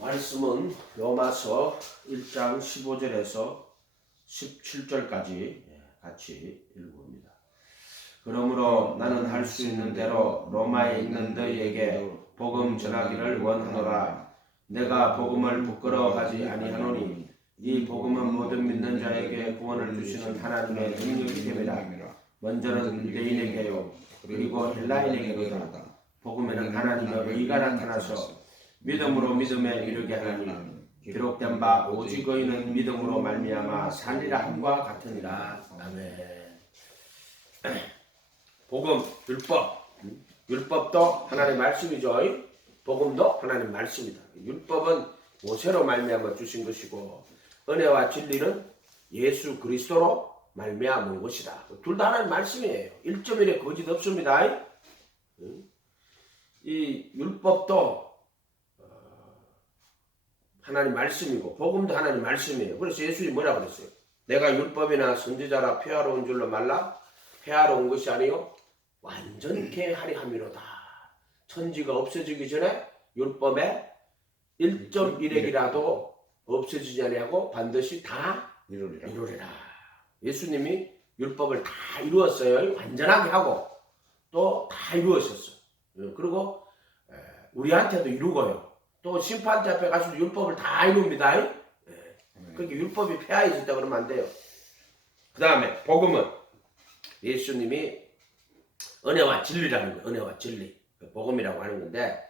말씀은 로마서 1장 15절에서 17절까지 같이 읽어봅니다. 그러므로 나는 할 수 있는 대로 로마에 있는 너희에게 복음 전하기를 원하노라. 내가 복음을 부끄러워하지 아니하노니 이 복음은 모든 믿는 자에게 구원을 주시는 하나님의 능력이 됨이라. 먼저는 유대인에게요 그리고 헬라인에게로다. 복음에는 하나님의 의가 나타나서 믿음으로 믿음에 이르게 하니 기록된 바 오직 의인은 믿음으로 말미암아 살리라 함과 같으니라. 아멘. 복음, 율법도 하나님의 말씀이죠. 복음도 하나님의 말씀이다. 율법은 모세로 말미암아 주신 것이고 은혜와 진리는 예수 그리스도로 말미암은 것이다. 둘 다 하나님의 말씀이에요. 1.1에 거짓 없습니다. 이 율법도 하나님 말씀이고 복음도 하나님 말씀이에요. 그래서 예수님이 뭐라 그랬어요? 내가 율법이나 선지자라 폐하러 온 줄로 말라? 폐하러 온 것이 아니요 완전케 하리 함이로다. 천지가 없어지기 전에 율법의 1.1핵이라도 없어지지 아니하고 반드시 다 이루리라. 예수님이 율법을 다 이루었어요. 완전하게 하고 또 다 이루었었어요. 그리고 우리한테도 이루고요. 또 심판대 앞에 가서 율법을 다 이룹니다. 그렇게 율법이 폐하에 있다 그러면 안 돼요. 그 다음에 복음은 예수님이 은혜와 진리라는 거예요. 은혜와 진리. 복음이라고 하는 건데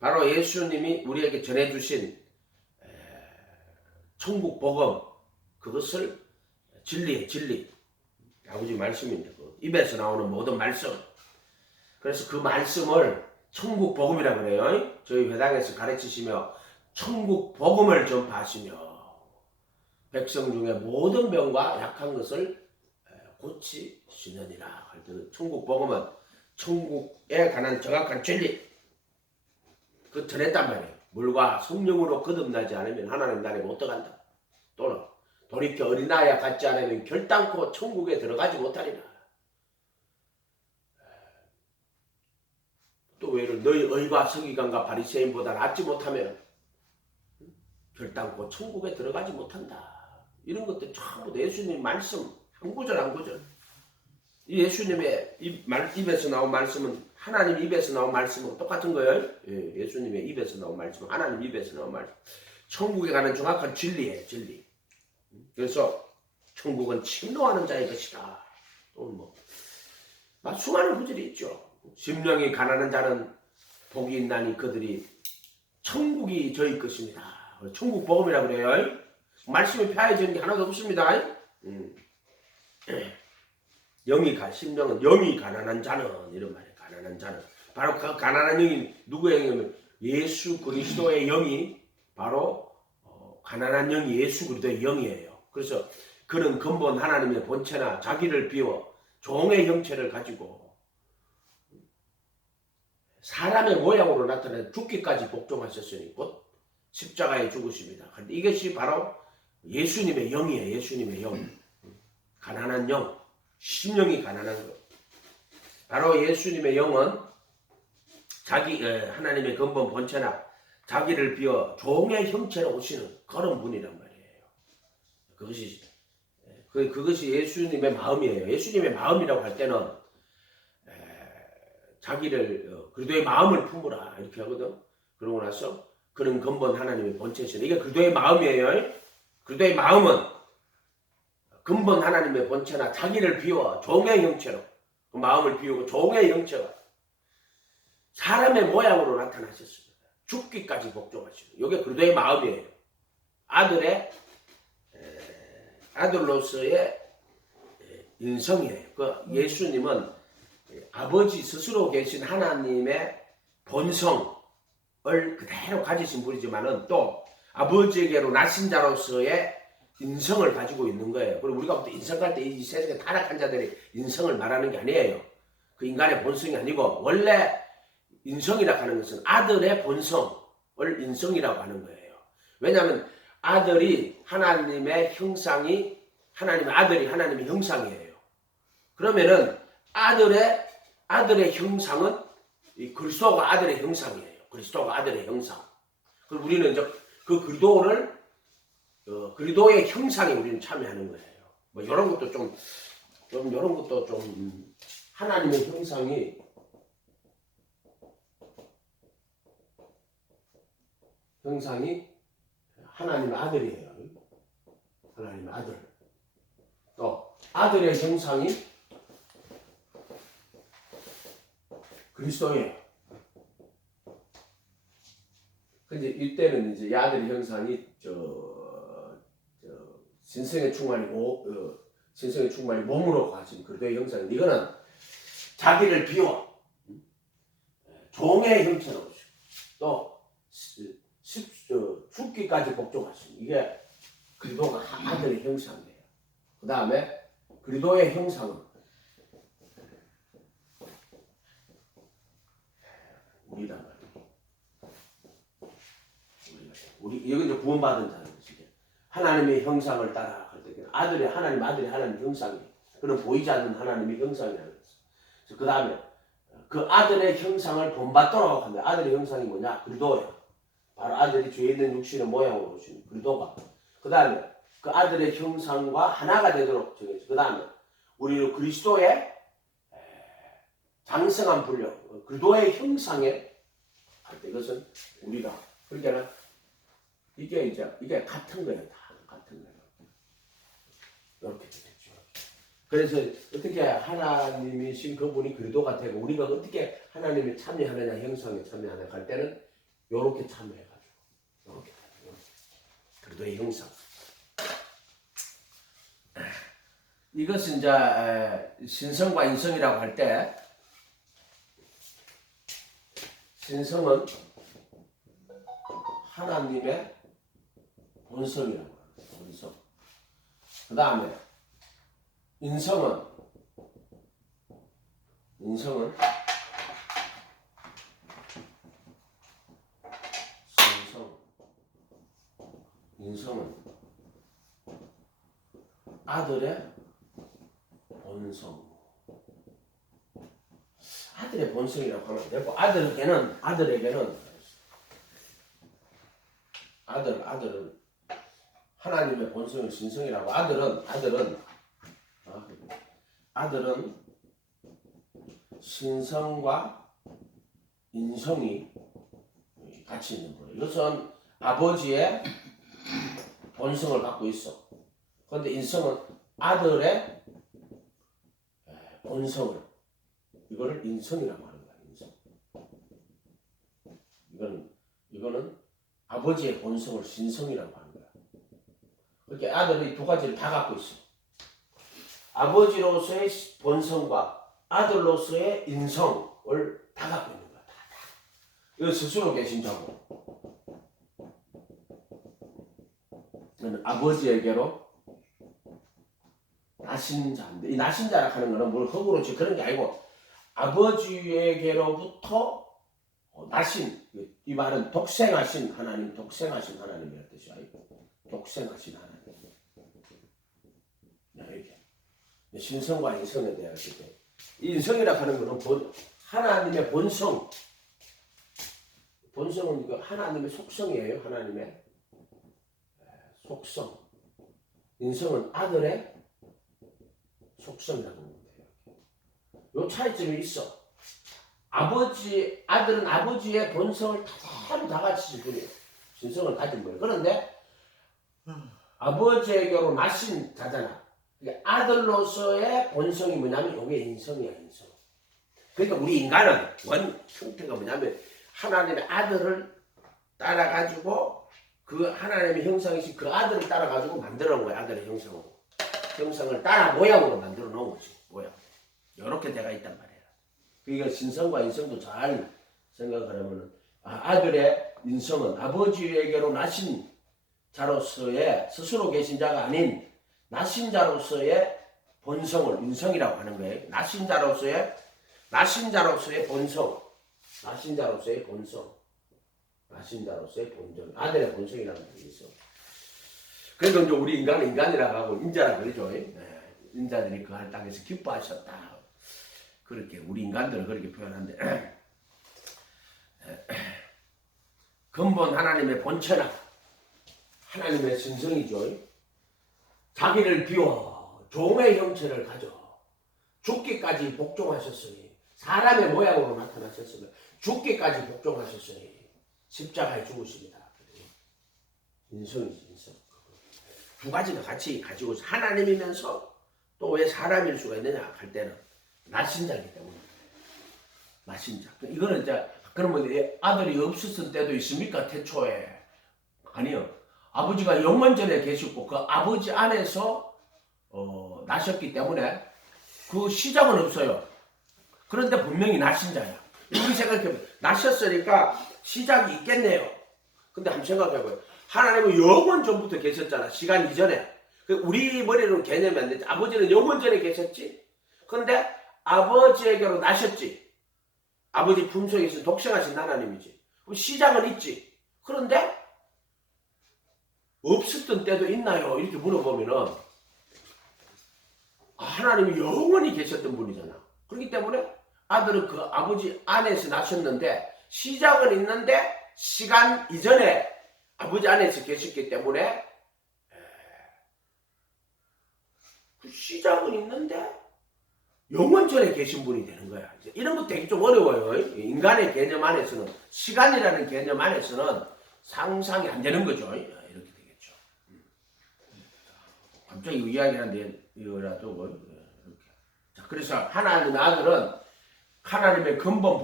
바로 예수님이 우리에게 전해주신 천국 복음 그것을 진리의 진리. 아버지 말씀인데 그 입에서 나오는 모든 말씀. 그래서 그 말씀을 천국 복음이라고 그래요. 저희 회당에서 가르치시며 천국 복음을 전파하시며 백성 중에 모든 병과 약한 것을 고치시느니라. 할 때는 천국 복음은 천국에 관한 정확한 진리 그 전했단 말이에요. 물과 성령으로 거듭나지 않으면 하나님 나라에 못 들어간다. 또는 돌이켜 어린아이와 같지 않으면 결단코 천국에 들어가지 못하리라. 또 왜 이런 너희 의와 서기관과 바리새인보다 낫지 못하면 결단코 천국에 들어가지 못한다. 이런 것들 전부 예수님 말씀 한 구절 한 구절. 이 예수님의 입에서 나온 말씀은 하나님 입에서 나온 말씀은 똑같은 거예요. 예수님의 입에서 나온 말씀은 하나님 입에서 나온 말씀. 천국에 가는 정확한 진리예요. 진리. 그래서 천국은 침노하는 자의 것이다. 또 수많은 구절이 있죠. 심령이 가난한 자는 복이 있나니 그들이 천국이 저희 것입니다. 천국 복음이라고 그래요. 말씀이 폐하해지는 게 하나도 없습니다. 심령은 영이 가난한 자는 이런 말이에요. 가난한 자는 바로 그 가난한 영이 누구의 영이냐면 예수 그리스도의 영이 바로 가난한 영이 예수 그리스도의 영이에요. 그래서 그는 근본 하나님의 본체나 자기를 비워 종의 형체를 가지고 사람의 모양으로 나타나 죽기까지 복종하셨으니 곧 십자가에 죽으십니다. 그런데 이것이 바로 예수님의 영이에요. 예수님의 영. 가난한 영. 심령이 가난한 것. 바로 예수님의 영은 하나님의 근본 본체나 자기를 비워 종의 형체로 오시는 그런 분이란 말이에요. 그것이 예수님의 마음이에요. 예수님의 마음이라고 할 때는 자기를 그리스도의 마음을 품으라 이렇게 하거든. 그러고 나서 그는 근본 하나님의 본체시네. 이게 그리스도의 마음이에요. 그리스도의 마음은 근본 하나님의 본체나 자기를 비워 종의 형체로 그 마음을 비우고 종의 형체가 사람의 모양으로 나타나셨습니다. 죽기까지 복종하시고 이게 그리스도의 마음이에요. 아들로서의 인성이에요. 그 예수님은 아버지 스스로 계신 하나님의 본성을 그대로 가지신 분이지만은 또 아버지에게로 나신 자로서의 인성을 가지고 있는 거예요. 그리고 우리가 또 인성할 때 이 세상에 타락한 자들이 인성을 말하는 게 아니에요. 그 인간의 본성이 아니고 원래 인성이라고 하는 것은 아들의 본성을 인성이라고 하는 거예요. 왜냐하면 아들이 하나님의 형상이 아들이 하나님의 형상이에요. 그러면은 아들의 형상은 이 그리스도가 아들의 형상이에요. 그리스도가 아들의 형상. 그럼 우리는 이제 그 그리스도의 형상에 우리는 참여하는 거예요. 뭐 이런 것도 좀 이런 것도 좀 하나님의 형상이 하나님의 아들이에요. 하나님의 아들. 또 아들의 형상이 그리스도예요. 근데 이때는 이제 이 아들의 형상이 신성의 충만이 몸으로 가진 그리스도의 형상. 이거는 자기를 비워 종의 형체로 또 죽기까지 복종하신 이게 그리스도가 아들의 형상이에요. 그 다음에 그리스도의 형상은 우리란 말이에요. 우리 이거 이제 구원받은 자는 하나님의 형상을 따라갈 때 하나님의 아들이 하나님의 형상이 그런 보이지 않는 하나님의 형상이라는 거죠. 그 다음에 그 아들의 형상을 본받도록 한다. 아들의 형상이 뭐냐? 그리스도예요. 바로 아들이 죄 있는 육신의 모양으로 오신 그리스도가. 그 다음에 그 아들의 형상과 하나가 되도록 정해져. 그 다음에 우리는 그리스도의 장성한 분량, 그리스도의 형상에 할 때 이것은 우리가 그러니까 이게 같은 거예요. 다 같은 거예요. 이렇게 되겠죠. 그래서 어떻게 하나님이신 그분이 그리스도가 되고 우리가 어떻게 하나님에 참여하느냐, 형상에 참여하느냐 할 때는 이렇게 참여해가지고 이렇게 그리스도의 형상. 이것은 이제 신성과 인성이라고 할 때 신성은 하나님의 본성이라고 합니다. 본성. 그 다음에 인성은 아들의 본성. 아들의 본성이라고 하면 되고 아들에게는 아들은 하나님의 본성을 신성이라고 아들은 신성과 인성이 같이 있는 거예요. 이것은 아버지의 본성을 갖고 있어. 그런데 인성은 아들의 본성을 이거를 인성이라고 하는 거야. 인성. 이거는 아버지의 본성을 신성이라고 하는 거야. 그렇게 아들이 두 가지를 다 갖고 있어. 아버지로서의 본성과 아들로서의 인성을 다 갖고 있는 거야. 다. 이거 스스로 계신 자고. 아버지에게로 나신 자인데 이 나신 자라 하는 거는 뭘 흙으로 지 그런 게 아니고 아버지에게로부터 나신 이 말은 독생하신 하나님이라는 뜻이 아니고 독생하신 하나님. 이렇게 신성과 인성에 대한 게 인성이라 하는 것은 하나님의 본성은 이거 하나님의 속성이에요. 하나님의 속성. 인성은 아들의 속성이라고 하는 거예요. 요 차이점이 있어. 아들은 아버지의 본성을 그대로 다 가지신 분이에요. 신성을 가진 거예요. 그런데 아버지에게로 나신 자잖아. 아들로서의 본성이 뭐냐면 이게 인성이야, 인성. 그러니까 우리 인간은 원 형태가 뭐냐면 하나님의 아들을 따라가지고 그 하나님의 형상이신 그 아들을 따라가지고 만들어 놓은 거야. 아들의 형상을 따라 모양으로 만들어 놓은 거지. 모양. 이렇게 돼가 있단 말이야. 그러니까 신성과 인성도 잘 생각하려면 아들의 인성은 아버지에게로 나신 자로서의 스스로 계신 자가 아닌 나신 자로서의 본성을 인성이라고 하는 거예요. 나신 자로서의 본성. 아들의 본성이라는 게 있어. 그래도 이제 우리 인간이라고 하고 인자라고 그러죠. 인자들이 그 할 땅에서 기뻐하셨다. 그렇게 우리 인간들은 그렇게 표현한데 근본 하나님의 본체나 하나님의 신성이죠. 자기를 비워 종의 형체를 가져 죽기까지 복종하셨으니 사람의 모양으로 나타나셨으며 죽기까지 복종하셨으니 십자가에 죽으십니다. 인성이지 인성. 두 가지가 같이 가지고 하나님이면서 또 왜 사람일 수가 있느냐 할 때는 나신자이기 때문에 나신자. 이거는 이제 그러면 아들이 없었을 때도 있습니까? 태초에 아니요. 아버지가 영원전에 계셨고 그 아버지 안에서 나셨기 때문에 그 시작은 없어요. 그런데 분명히 나신자야. 이렇게 생각해보면 나셨으니까 시작이 있겠네요. 근데 한번 생각해봐요. 하나님은 영원 전부터 계셨잖아. 시간 이전에. 우리 머리로는 개념이 안 되지. 아버지는 영원 전에 계셨지. 그런데 아버지에게로 나셨지. 아버지 품속에 있는 독생하신 하나님이지. 그럼 시작은 있지. 그런데 없었던 때도 있나요? 이렇게 물어보면은 하나님이 영원히 계셨던 분이잖아. 그렇기 때문에 아들은 그 아버지 안에서 나셨는데 시작은 있는데 시간 이전에 아버지 안에서 계셨기 때문에 그 시작은 있는데 영원 전에 계신 분이 되는 거야. 이런 거 되게 좀 어려워요. 인간의 개념 안에서는 시간이라는 개념 안에서는 상상이 안 되는 거죠. 이렇게 되겠죠. 갑자기 이야기하는데 이거라도 이렇게. 자, 그래서 하나님의 아들은 하나님의 근본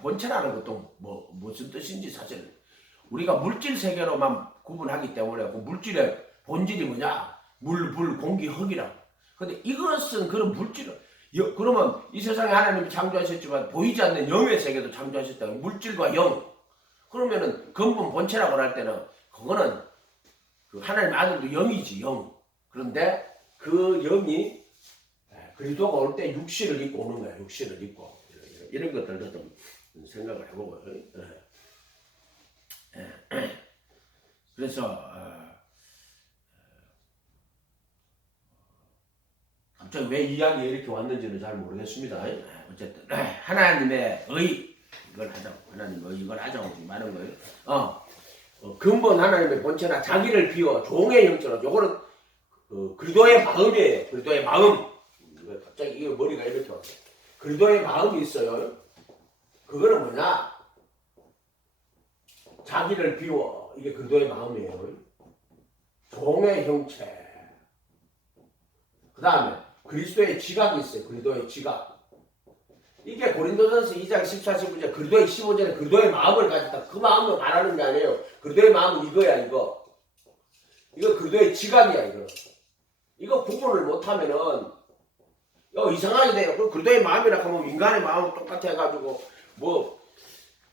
본체라는 것도 무슨 뜻인지 사실 우리가 물질 세계로만 구분하기 때문에 그 물질의 본질이 뭐냐? 물, 불, 공기, 흙이라고. 근데 이것은 그런 물질을 그러면 이 세상에 하나님이 창조하셨지만 보이지 않는 영의 세계도 창조하셨다. 물질과 영. 그러면은 근본 본체라고 할 때는 그거는 그 하나님의 아들도 영이지 영. 그런데 그 영이 그리스도가 올 때 육신을 입고 오는 거야. 육신을 입고 이런 것들도 좀 생각을 해보고. 그래서 갑자기 왜 이야기가 이렇게 왔는지는 잘 모르겠습니다. 어쨌든 하나님의 의 이걸 하자고 하나님의 이걸 하자고 지금 말하는 거예요. 근본 하나님의 본체나 자기를 비워 종의 형처럼 요거는 그리스도의 마음이에요. 그리스도의 마음. 갑자기 이거 머리가 이렇게 왔어요. 그리스도의 마음이 있어요. 그거는 뭐냐? 자기를 비워 이게 그리스도의 마음이에요. 종의 형체. 그 다음에 그리스도의 지각이 있어요. 그리스도의 지각. 이게 고린도전서 2장 14, 15절 그리스도의 15절에 그리스도의 마음을 가졌다. 그 마음을 말하는 게 아니에요. 그리스도의 마음은 이거야 이거. 이거 그리스도의 지각이야 이거. 이거 구분을 못하면은 이상하게 돼요. 그럼 그리스도의 마음이라 하면 인간의 마음은 똑같아 가지고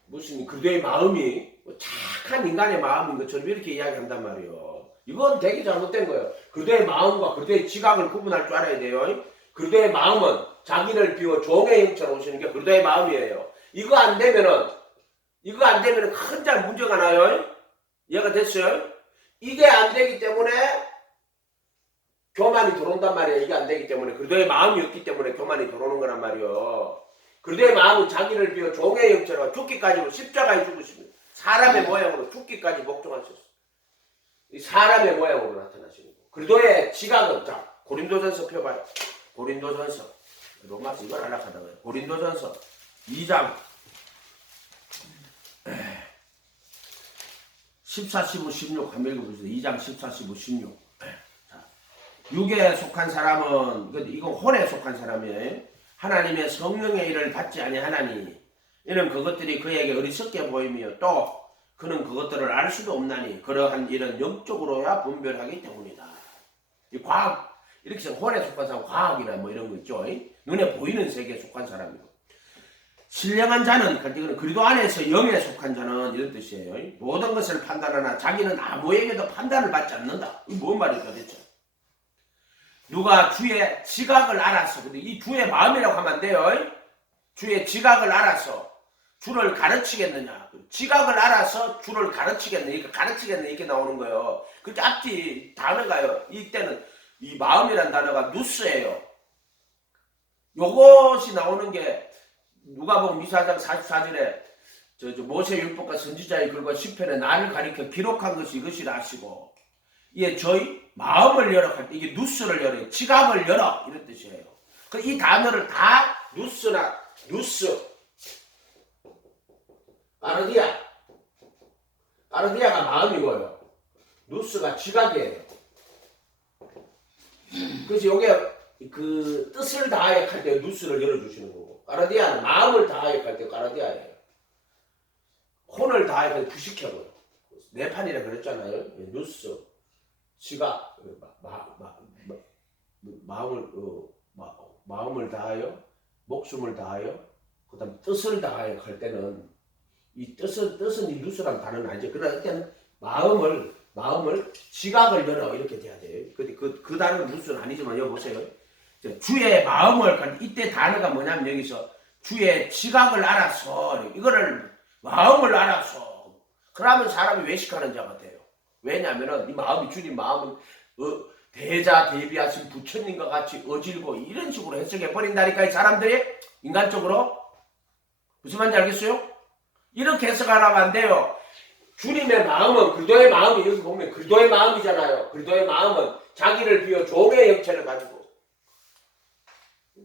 무슨 그리스도의 마음이 착한 인간의 마음인 것처럼 이렇게 이야기한단 말이에요. 이건 되게 잘못된 거예요. 그리스도의 마음과 그리스도의 지각을 구분할 줄 알아야 돼요. 그리스도의 마음은 자기를 비워 종의 형처럼 오시는 게 그리스도의 마음이에요. 이거 안 되면은 큰 잘 문제가 나요. 이해가 됐어요? 이게 안 되기 때문에 교만이 들어온단 말이에요. 이게 안 되기 때문에 그리스도의 마음이 없기 때문에 교만이 들어오는 거란 말이에요. 그리스도의 마음은 자기를 비워 종의 형처럼 죽기까지 십자가에 죽으십니다. 사람의 모양으로 죽기까지 복종하셨어요. 이 사람의 모양으로 나타나시는 거예요. 그리스도의 지각은 자 고린도전서 펴봐요. 고린도전서 로마서 이걸 하락하다가 고린도전서 2장 14, 15, 16 한번 읽어보세요. 2장 14, 15, 16 자, 육에 속한 사람은 이건 혼에 속한 사람이에요. 하나님의 성령의 일을 받지 아니하나니 이는 그것들이 그에게 어리석게 보이며 또 그는 그것들을 알 수도 없나니 그러한 일은 영적으로야 분별하기 때문이다. 이 과학 이렇게 해서 혼에 속한 사람 과학이나 이런 거 있죠. 눈에 보이는 세계에 속한 사람이고 신령한 자는 이거는 그리스도 안에서 영에 속한 자는 이런 뜻이에요. 모든 것을 판단하나 자기는 아무에게도 판단을 받지 않는다. 이게 뭔 말일까 대체? 누가 주의 지각을 알아서 근데 이 주의 마음이라고 하면 안 돼요. 주의 지각을 알아서 주를 가르치겠느냐? 지각을 알아서 주를 가르치겠느냐? 가르치겠느냐? 이렇게 나오는 거예요. 그 앞뒤 단어가요. 이때는 이 마음이란 단어가 누스예요. 요것이 나오는 게 누가복음 24장 44절에 모세율법과 선지자의 글과 시편에 나를 가리켜 기록한 것이 이것이라 하시고, 이게 저희 마음을 열어 할 때 이게 누스를 열어, 지각을 열어 이런 뜻이에요. 이 단어를 다 누스나 뉴스, 까르디아가 마음이고요. 누스가 지각이에요. 그래서 요게 그 뜻을 다하여 할 때 누스를 열어주시는 거고, 까르디아는 마음을 다하여 할 때 까르디아예요. 혼을 다하여 할 때 부식혀고요. 네판이라 그랬잖아요. 누스, 지각, 마음을 다하여, 목숨을 다하여, 그 다음 뜻을 다하여 할 때는 이 뜻은 이 누스라는 단어는 아니죠. 그러나 이때는 마음을 지각을 열어 이렇게 돼야 돼요. 그 단어는 누스는 아니지만 여기 보세요. 주의 마음을, 이때 단어가 뭐냐면 여기서 주의 지각을 알아서, 이거를 마음을 알아서, 그러면 사람이 외식하는 자가 돼요. 왜냐하면은 이 마음이, 주님 마음은 대자 대비하신 부처님과 같이 어질고 이런 식으로 해석해 버린다니까 이 사람들이 인간적으로. 무슨 말인지 알겠어요? 이렇게 해석하면 안 돼요. 주님의 마음은, 그리스도의 마음이, 여기 보면 그리스도의 마음이잖아요. 그리스도의 마음은 자기를 비워 종의 형체를 가지고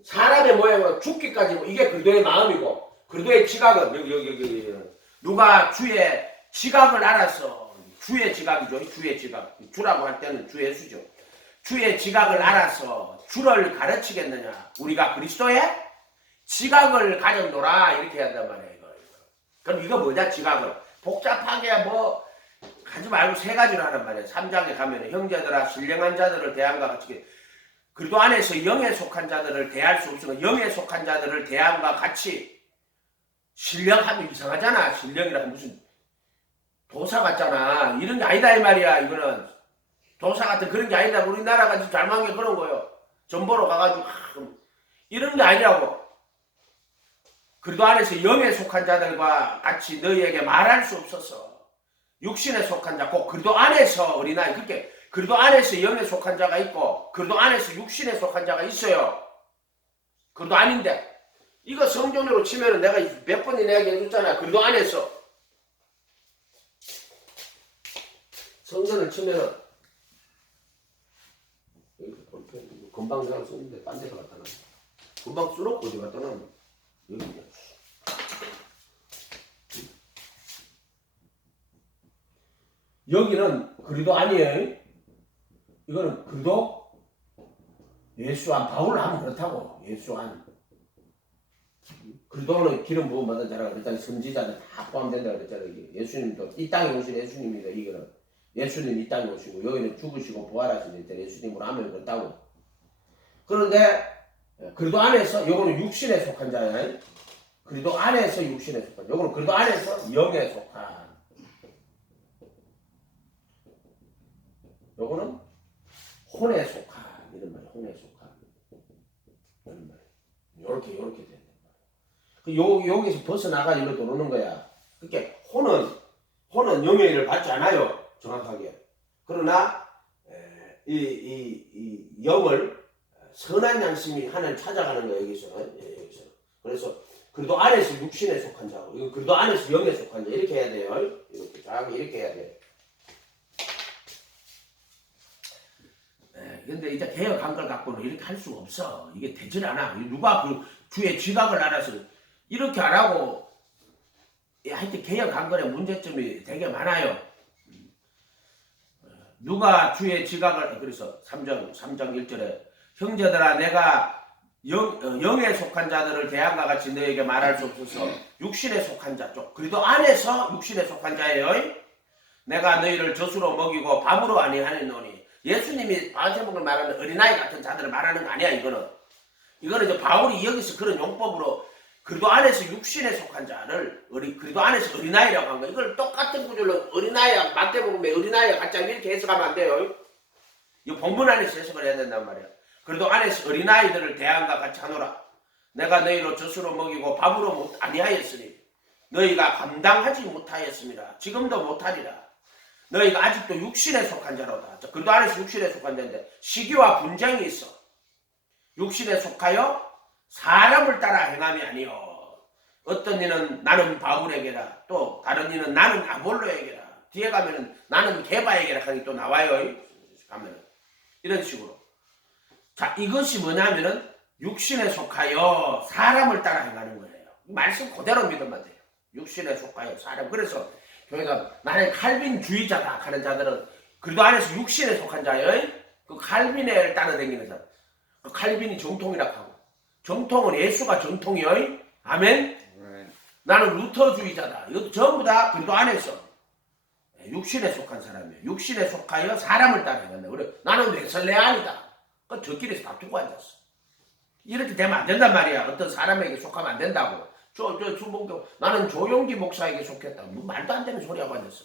사람의 모양으로 죽기까지, 이게 그리스도의 마음이고, 그리스도의 지각은 여기 누가 주의 지각을 알아서, 주의 지각이죠. 주의 지각, 주라고 할 때는 주 예수죠. 주의 지각을 알아서 주를 가르치겠느냐. 우리가 그리스도의 지각을 가졌노라 이렇게 해야 한단 말이에요. 그럼 이거 뭐냐? 지각을 복잡하게 뭐 하지 말고 세 가지로 하란 말이에요. 3장에 가면 형제들아 신령한 자들을 대함과 같이, 그리고 안에서 영에 속한 자들을 대할 수 없으면 영에 속한 자들을 대함과 같이. 신령하면 이상하잖아. 신령이라고 무슨 도사 같잖아. 이런 게 아니다 이 말이야. 이거는 도사 같은 그런 게 아니다. 우리나라가 지금 잘못한 게 그런 거예요. 전보로 가가지고 이런 게 아니라고. 그리도 안에서 영에 속한 자들과 같이 너희에게 말할 수 없어서. 육신에 속한 자, 꼭 그리도 안에서 어린아이, 그렇게 그리도 안에서 영에 속한 자가 있고 그리도 안에서 육신에 속한 자가 있어요. 그리도 아닌데 이거 성경으로 치면은 내가 몇 번이나 얘기해줬잖아요. 그리도 안에서 성경을 치면은 금방 내가 썼는데 딴 데서 갖다 놔. 금방 쓰놓고 어디 갖다 놔. 여기. 여기는 그리도 아니에요. 이거는 그리도 예수 안, 바울을 하면 그렇다고. 예수 안. 그리도는 기름 부음 받은 자라고 그랬잖아요. 선지자들 다 포함된다고 그랬잖아요. 예수님도 이 땅에 오신 예수님입니다. 이거는 예수님 이 땅에 오시고 여기는 죽으시고 부활하신 예수님으로 하면 그렇다고. 그런데 그리도 안에서 요거는 육신에 속한 자예요. 그리도 안에서 육신에 속한, 요거는 그리도 안에서 영에 속한, 요거는 혼에 속한 이런 말이에요. 혼에 속한 이런 말이에요. 요렇게 되는 말이에요. 여기서 벗어나가 일로 들어오는 거야. 그러니까 혼은 영의 일을 받지 않아요. 정확하게. 그러나 이 영을 선한 양심이 하나님 찾아가는 거예요. 여기서는. 그래서 그래도 안에서 육신에 속한 자고, 이거 그래도 안에서 영에 속한 자 이렇게 해야 돼요. 이렇게 정확히 이렇게 해야 돼요. 근데 이제 개혁한 걸 갖고는 이렇게 할 수가 없어. 이게 되질 않아. 누가 그 주의 지각을 알아서 이렇게 안 하고, 하여튼 개혁한 거에 문제점이 되게 많아요. 누가 주의 지각을, 그래서 3장 1절에 형제들아 내가 영에 속한 자들을 대함과 같이 너에게 말할 수 없어서 육신에 속한 자 쪽, 그래도 안에서 육신에 속한 자예요. 내가 너희를 젖으로 먹이고 밥으로 아니하노니. 예수님이 바울제목을 말하는 어린아이 같은 자들을 말하는 거 아니야. 이거는 이제 바울이 여기서 그런 용법으로 그래도 안에서 육신에 속한 자를 그래도 안에서 어린아이라고 한 거야. 이걸 똑같은 구절로 어린아이야, 마태복음에 어린아이야 가짜 이렇게 해석하면 안 돼요. 이 본문 안에서 해석을 해야 된단 말이야. 그래도 안에서 어린아이들을 대함과 같이 하노라. 내가 너희로 젖으로 먹이고 밥으로 아니하였으니 너희가 감당하지 못하였습니다. 지금도 못하리라. 너희가 아직도 육신에 속한 자로다. 그래도 안에서 육신에 속한 자인데 시기와 분쟁이 있어. 육신에 속하여 사람을 따라 행함이 아니요 어떤 이는 나는 바울에게라, 또 다른 이는 나는 아볼로에게라, 뒤에 가면은 나는 게바에게라 하니 또 나와요. 가면은 이런 식으로. 자, 이것이 뭐냐면은 육신에 속하여 사람을 따라 행하는 거예요. 말씀 그대로 믿으면 돼요. 육신에 속하여 사람. 그래서 교회가 나는 칼빈주의자다 하는 자들은 그리도 안에서 육신에 속한 자예요. 그 칼빈을 따라다니는 자. 그 칼빈이 정통이라고 하고, 정통은 예수가 정통이요. 아멘. 나는 루터주의자다. 이것도 전부 다 그리도 안에서 육신에 속한 사람이에요. 육신에 속하여 사람을 따라 행한다. 그래, 나는 웨슬레안이다. 그 저끼리서 다투고 앉았어. 이렇게 되면 안 된단 말이야. 어떤 사람에게 속하면 안 된다고. 주목교 나는 조용기 목사에게 속했다. 뭐 말도 안 되는 소리 하고 앉았어.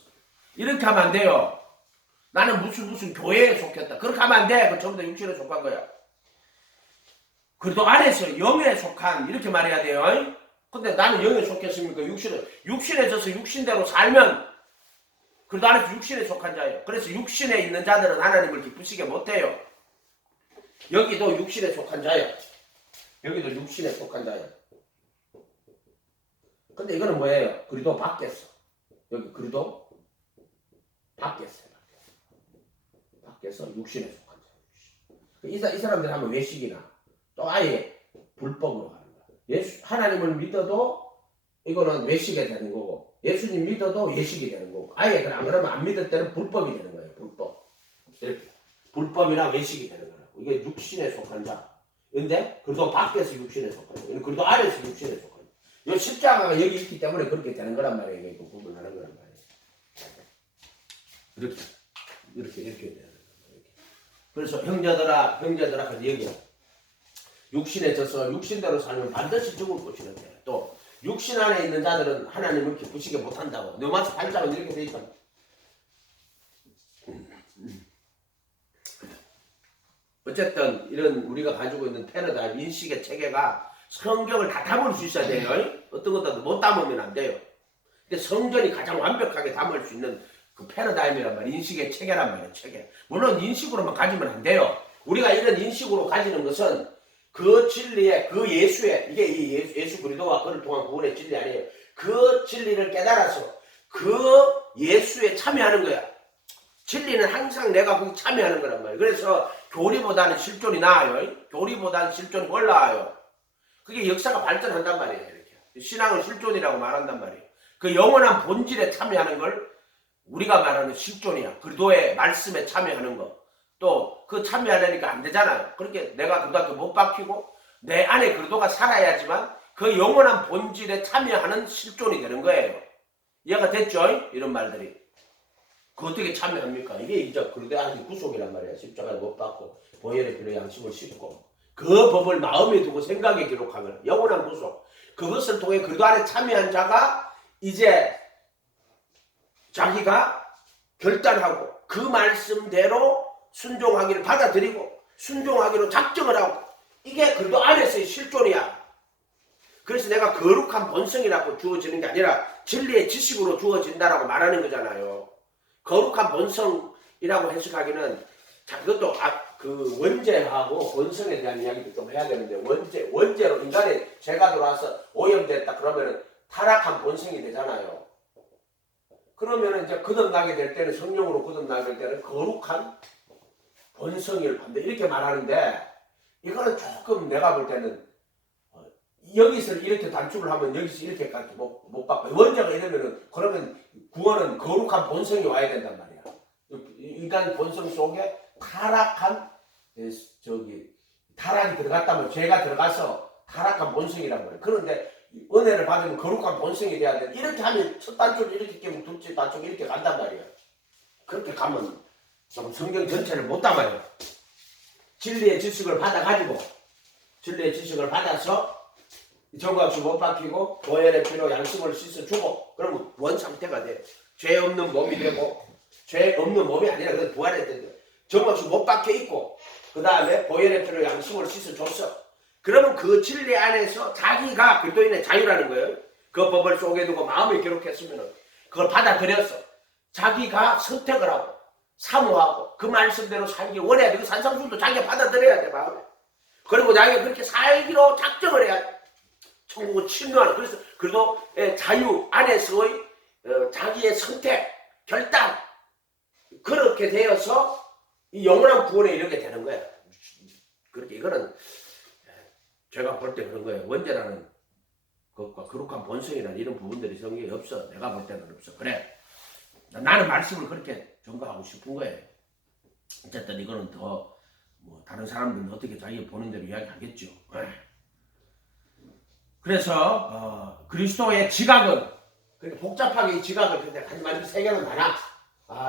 이렇게 하면 안 돼요. 나는 무슨 교회에 속했다. 그렇게 하면 안 돼. 그 전부 다 육신에 속한 거야. 그래도 안에서 영에 속한 이렇게 말해야 돼요. 근데 나는 영에 속했습니까? 육신에 져서 육신대로 살면 그래도 안에서 육신에 속한 자예요. 그래서 육신에 있는 자들은 하나님을 기쁘시게 못해요. 여기도 육신에 속한 자예요. 여기도 육신에 속한 자예요. 근데 이거는 뭐예요? 그리도 밖에서. 여기 그리도 밖에서. 밖에서 육신에 속한 자예요. 이 사람들 하면 외식이나 또 아예 불법으로 하는 거야. 하나님을 믿어도 이거는 외식이 되는 거고, 예수님 믿어도 외식이 되는 거고, 아예 그러면 안 믿을 때는 불법이 되는 거예요. 불법. 이렇게. 불법이나 외식이 되는 거라고. 이게 육신에 속한 자. 근데 그래도 밖에서 육신에 속한 자. 그래도 안에서 육신에 속한 자. 이 십자가가 여기 있기 때문에 그렇게 되는 거란 말이에요. 이거 구분하는 거란 말이에요. 이렇게 되는 거예요. 그래서 형제들아 그 얘기야. 육신에 져서 육신대로 살면 반드시 죽을 것이는데, 또 육신 안에 있는 자들은 하나님을 기쁘시게 못한다고. 너마스 8장은 이렇게 돼 있다. 어쨌든 이런 우리가 가지고 있는 패러다임 인식의 체계가 성경을 다 담을 수 있어야 돼요. 어떤 것도 못 담으면 안 돼요. 근데 성전이 가장 완벽하게 담을 수 있는 그 패러다임이란 말이에요. 인식의 체계란 말이에요. 체계. 물론 인식으로만 가지면 안 돼요. 우리가 이런 인식으로 가지는 것은 그 진리에, 그 예수에, 이게 이 예수 그리스도와 그를 통한 구원의 진리 아니에요. 그 진리를 깨달아서 그 예수에 참여하는 거야. 진리는 항상 내가 거기 참여하는 거란 말이에요. 그래서 교리보다는 실존이 나아요. 교리보다는 실존이 올라와요. 그게 역사가 발전한단 말이에요. 이렇게. 신앙은 실존이라고 말한단 말이에요. 그 영원한 본질에 참여하는 걸 우리가 말하는 실존이야. 그리스도의 말씀에 참여하는 거. 또 그 참여하려니까 안 되잖아요. 그렇게 내가 그렇게 못 박히고 내 안에 그리스도가 살아야지만 그 영원한 본질에 참여하는 실존이 되는 거예요. 이해가 됐죠? 이런 말들이. 그 어떻게 참여합니까? 이게 이제 그리스도의 안에 구속이란 말이야. 십자가를 못 받고 보혈의 피로 양심을 씻고 그 법을 마음에 두고 생각에 기록하면 영원한 구속. 그것을 통해 그리스도 안에 참여한 자가 이제 자기가 결단하고 그 말씀대로 순종하기를 받아들이고 순종하기로 작정을 하고, 이게 그리스도 안에서의 실존이야. 그래서 내가 거룩한 본성이라고 주어지는 게 아니라 진리의 지식으로 주어진다라고 말하는 거잖아요. 거룩한 본성이라고 해석하기는, 자, 그것도 그 원죄하고 본성에 대한 이야기도 좀 해야 되는데, 원죄로 인간의 죄가 들어와서 오염됐다 그러면은 타락한 본성이 되잖아요. 그러면은 이제 거듭나게 될 때는, 성령으로 거듭나게 될 때는 거룩한 본성을 받는다 이렇게 말하는데, 이거는 조금 내가 볼 때는 여기서 이렇게 단축을 하면 여기서 이렇게까지 못 받고, 원죄가 이러면은 그러면 구원은 거룩한 본성이 와야 된단 말이야. 인간 본성 속에 타락한 타락이 들어갔다면, 죄가 들어가서 타락한 본성이란 말이야. 그런데 은혜를 받으면 거룩한 본성이 돼야 돼. 이렇게 하면 첫 단추를 이렇게 끼면 둘째 단추 이렇게 간단 말이야. 그렇게 가면 좀 성경 전체를 못 담아요. 진리의 지식을 받아가지고, 진리의 지식을 받아서 정각수 못 박히고 보혈의 피로 양심을 씻어주고, 그러면 원상태가 돼. 죄 없는 몸이 되고, 죄 없는 몸이 아니라 그건 부활의 때도 정각수 못 박혀 있고, 그 다음에 보혈의 피로 양심을 씻어줬어. 그러면 그 진리 안에서 자기가 그리스도인의 자유라는 거예요. 그 법을 속에 두고 마음을 기록했으면 그걸 받아들였어. 자기가 선택을 하고 사모하고 그 말씀대로 살기 원해야 돼. 그 산상수도 자기가 받아들여야 돼, 마음에. 그리고 자기가 그렇게 살기로 작정을 해야 돼. 천국은 침노하는. 그래서 그래도 자유 안에서의 자기의 선택, 결단 그렇게 되어서 이 영원한 구원에 이르게 되는 거예요. 그렇게 이거는 제가 볼 때 그런 거예요. 원죄라는 것과 거룩한 본성이라는 이런 부분들이 성경에 없어. 내가 볼 때는 없어. 그래. 나는 말씀을 그렇게 전가하고 싶은 거예요. 어쨌든 이거는 더 뭐 다른 사람들은 어떻게 자기가 보는 대로 이야기하겠죠. 그래서 그리스도의 지각은 그렇게 복잡하게 이 지각을 근데 하지 말고 세 개는 많아.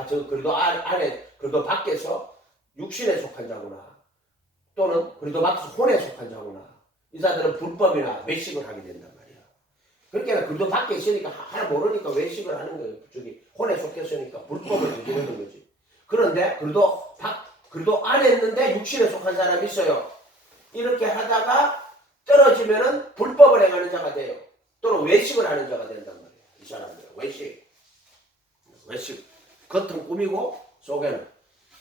저 그래도 안에 그래도 밖에서 육신에 속한 자구나. 또는 그래도 밖에서 혼에 속한 자구나. 이 사람들은 불법이나 외식을 하게 된단 말이야. 그러니까 그래도 밖에 있으니까 하나 모르니까 외식을 하는 거예요. 저기 혼에 속했으니까 불법을 저지르는 거지. 그런데 그래도 안에 있는데 육신에 속한 사람이 있어요. 이렇게 하다가 떨어지면은 불법을 행하는 자가 돼요. 또는 외식을 하는 자가 된단 말이에요. 이 사람들은 외식. 겉은 꾸미고 속에는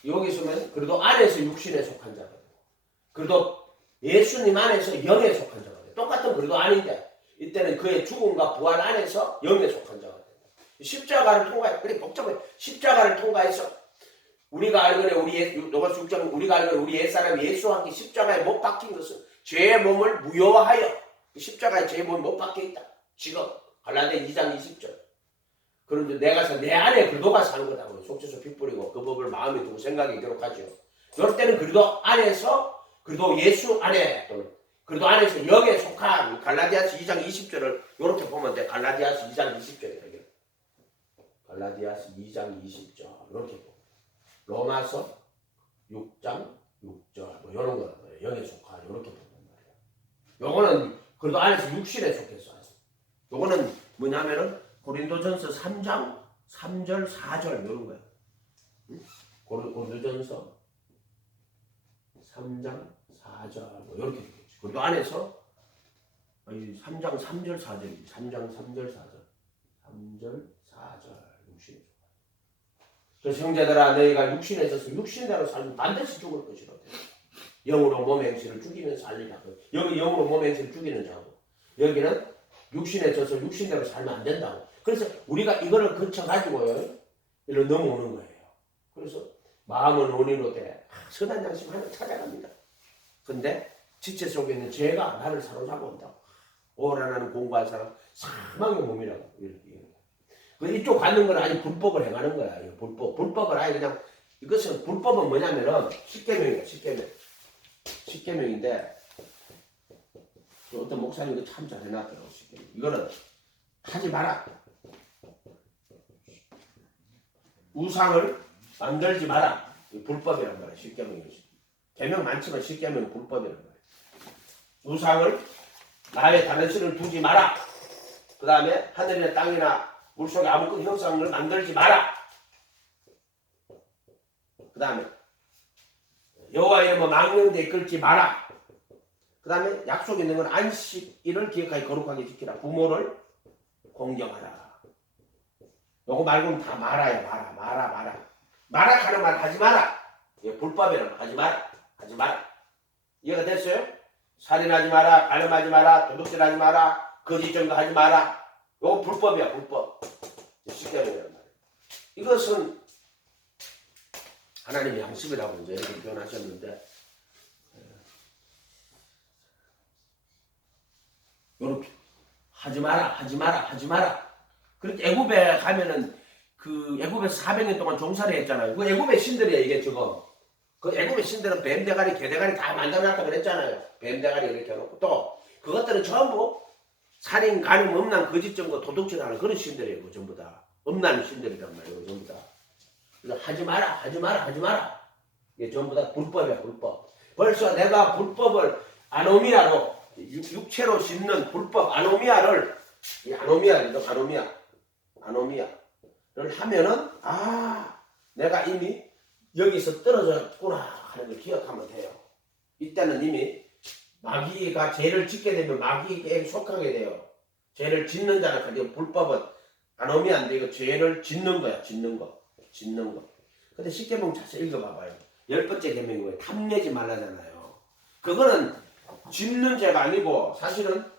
여기 있으면 그래도 안에서 육신에 속한 자가 돼요. 그래도 예수님 안에서 영에 속한 자가 돼요. 똑같은 그래도 아닌데 이때는 그의 죽음과 부활 안에서 영에 속한 자가 돼요. 십자가를 통과해. 그래 복잡해. 십자가를 통과해서 우리가 알거나 우리가 알거나 우리 옛사람 예수와 함께 십자가에 못 박힌 것은 죄의 몸을 무효화하여 십자가에 죄의 몸이 못 박혀 있다. 지금 갈라디아 2장 20절. 그런데 내 안에 그리도가 사는 거다고. 속죄소 피 뿌리고 그 법을 마음에 두고 생각에 기록하죠. 이럴 때는 그리도 안에서 그리도 예수 안에 또는 그리도 안에서 영에 속한 갈라디아서 2장 20절을 이렇게 보면 돼. 갈라디아서 2장 20절에 갈라디아서 2장 20절 이렇게 보면 로마서 6장 6절 뭐 이런 거 영에 속한 이렇게 보면 말이야. 요거는 그래도 안에서 육신에 속해서 요거는 뭐냐면은 고린도전서 3장 3절 4절 이런 거야. 고린도전서 3장 4절 뭐 이렇게 되겠지. 그래도 안에서 3장 3절 4절이지. 3장 3절 4절 3절 4절 육신에 속한. 그래서 형제들아 너희가 육신에 있어서 육신대로 살면 반드시 죽을 것이라. 영으로 몸의 행실을 죽이면 살리라. 여기 영으로 몸의 행실을 죽이는 자고 여기는 육신에 져서 육신대로 살면 안 된다고. 그래서 우리가 이거를 거쳐가지고요 이리로 넘어오는 거예요. 그래서 마음은 원인으로 돼 선한 양심 하나 찾아갑니다. 근데 지체 속에 있는 죄가 나를 사로잡고 온다고. 오라나는 공부한 사람 사망의 몸이라고 이렇게. 이쪽 갖는 건 아니 불법을 행하는 거야. 불법을 아니 그냥 이것은 불법은 뭐냐면은 십계명이야. 십계명인데 어떤 목사님도 참 잘 해놨더라고. 이거는 하지 마라. 우상을 만들지 마라. 불법이란 말이야. 십계명이. 계명 많지만 십계명은 불법이란 말이야. 우상을 나의 다른 신을 두지 마라. 그 다음에 하늘이나 땅이나 물속에 아무것도 형상을 만들지 마라. 그 다음에 여호와 이름을 망령되이 이끌지 마라. 그 다음에 약속 있는 건 안식일을 기억하여 거룩하게 지키라. 부모를 공경하라. 요거 말고는 다 말아요. 마라 하는 말 하지 마라. 불법이라는 말 하지 마라. 이해가 됐어요? 살인하지 마라. 간음하지 마라. 도둑질하지 마라. 거짓 증거하지 마라. 요거 불법이야. 불법. 십계명이란 말이에요. 이것은 하나님의 양식이라고 이제 이렇게 표현하셨는데 요렇게 하지 마라. 그렇게 애굽에 가면은 그 애굽에서 400년 동안 종살이 했잖아요. 그 애굽의 신들이야 이게 지금. 그 애굽의 신들은 뱀 대가리, 개 대가리 다 만들어놨다 그랬잖아요. 뱀 대가리 이렇게 해놓고 또 그것들은 전부 살인, 간음, 음란, 거짓 증거, 도둑질하는 그런 신들이에요. 전부 다 음란 신들이란 말이에요. 전부 다. 그래서 하지 마라. 이게 전부 다 불법이야. 불법. 벌써 내가 불법을 아노미아로 육체로 씹는 불법 아노미아를 하면은 내가 이미 여기서 떨어졌구나 하는 걸 기억하면 돼요. 이때는 이미 마귀가 죄를 짓게 되면 마귀에게 속하게 돼요. 죄를 짓는 자는 그게 불법은 아노미아인데 이거 죄를 짓는 거야. 짓는 거. 근데 십계명 자세히 읽어봐봐요. 10번째 계명이 뭐예요? 탐내지 말라잖아요. 그거는 짓는 죄가 아니고 사실은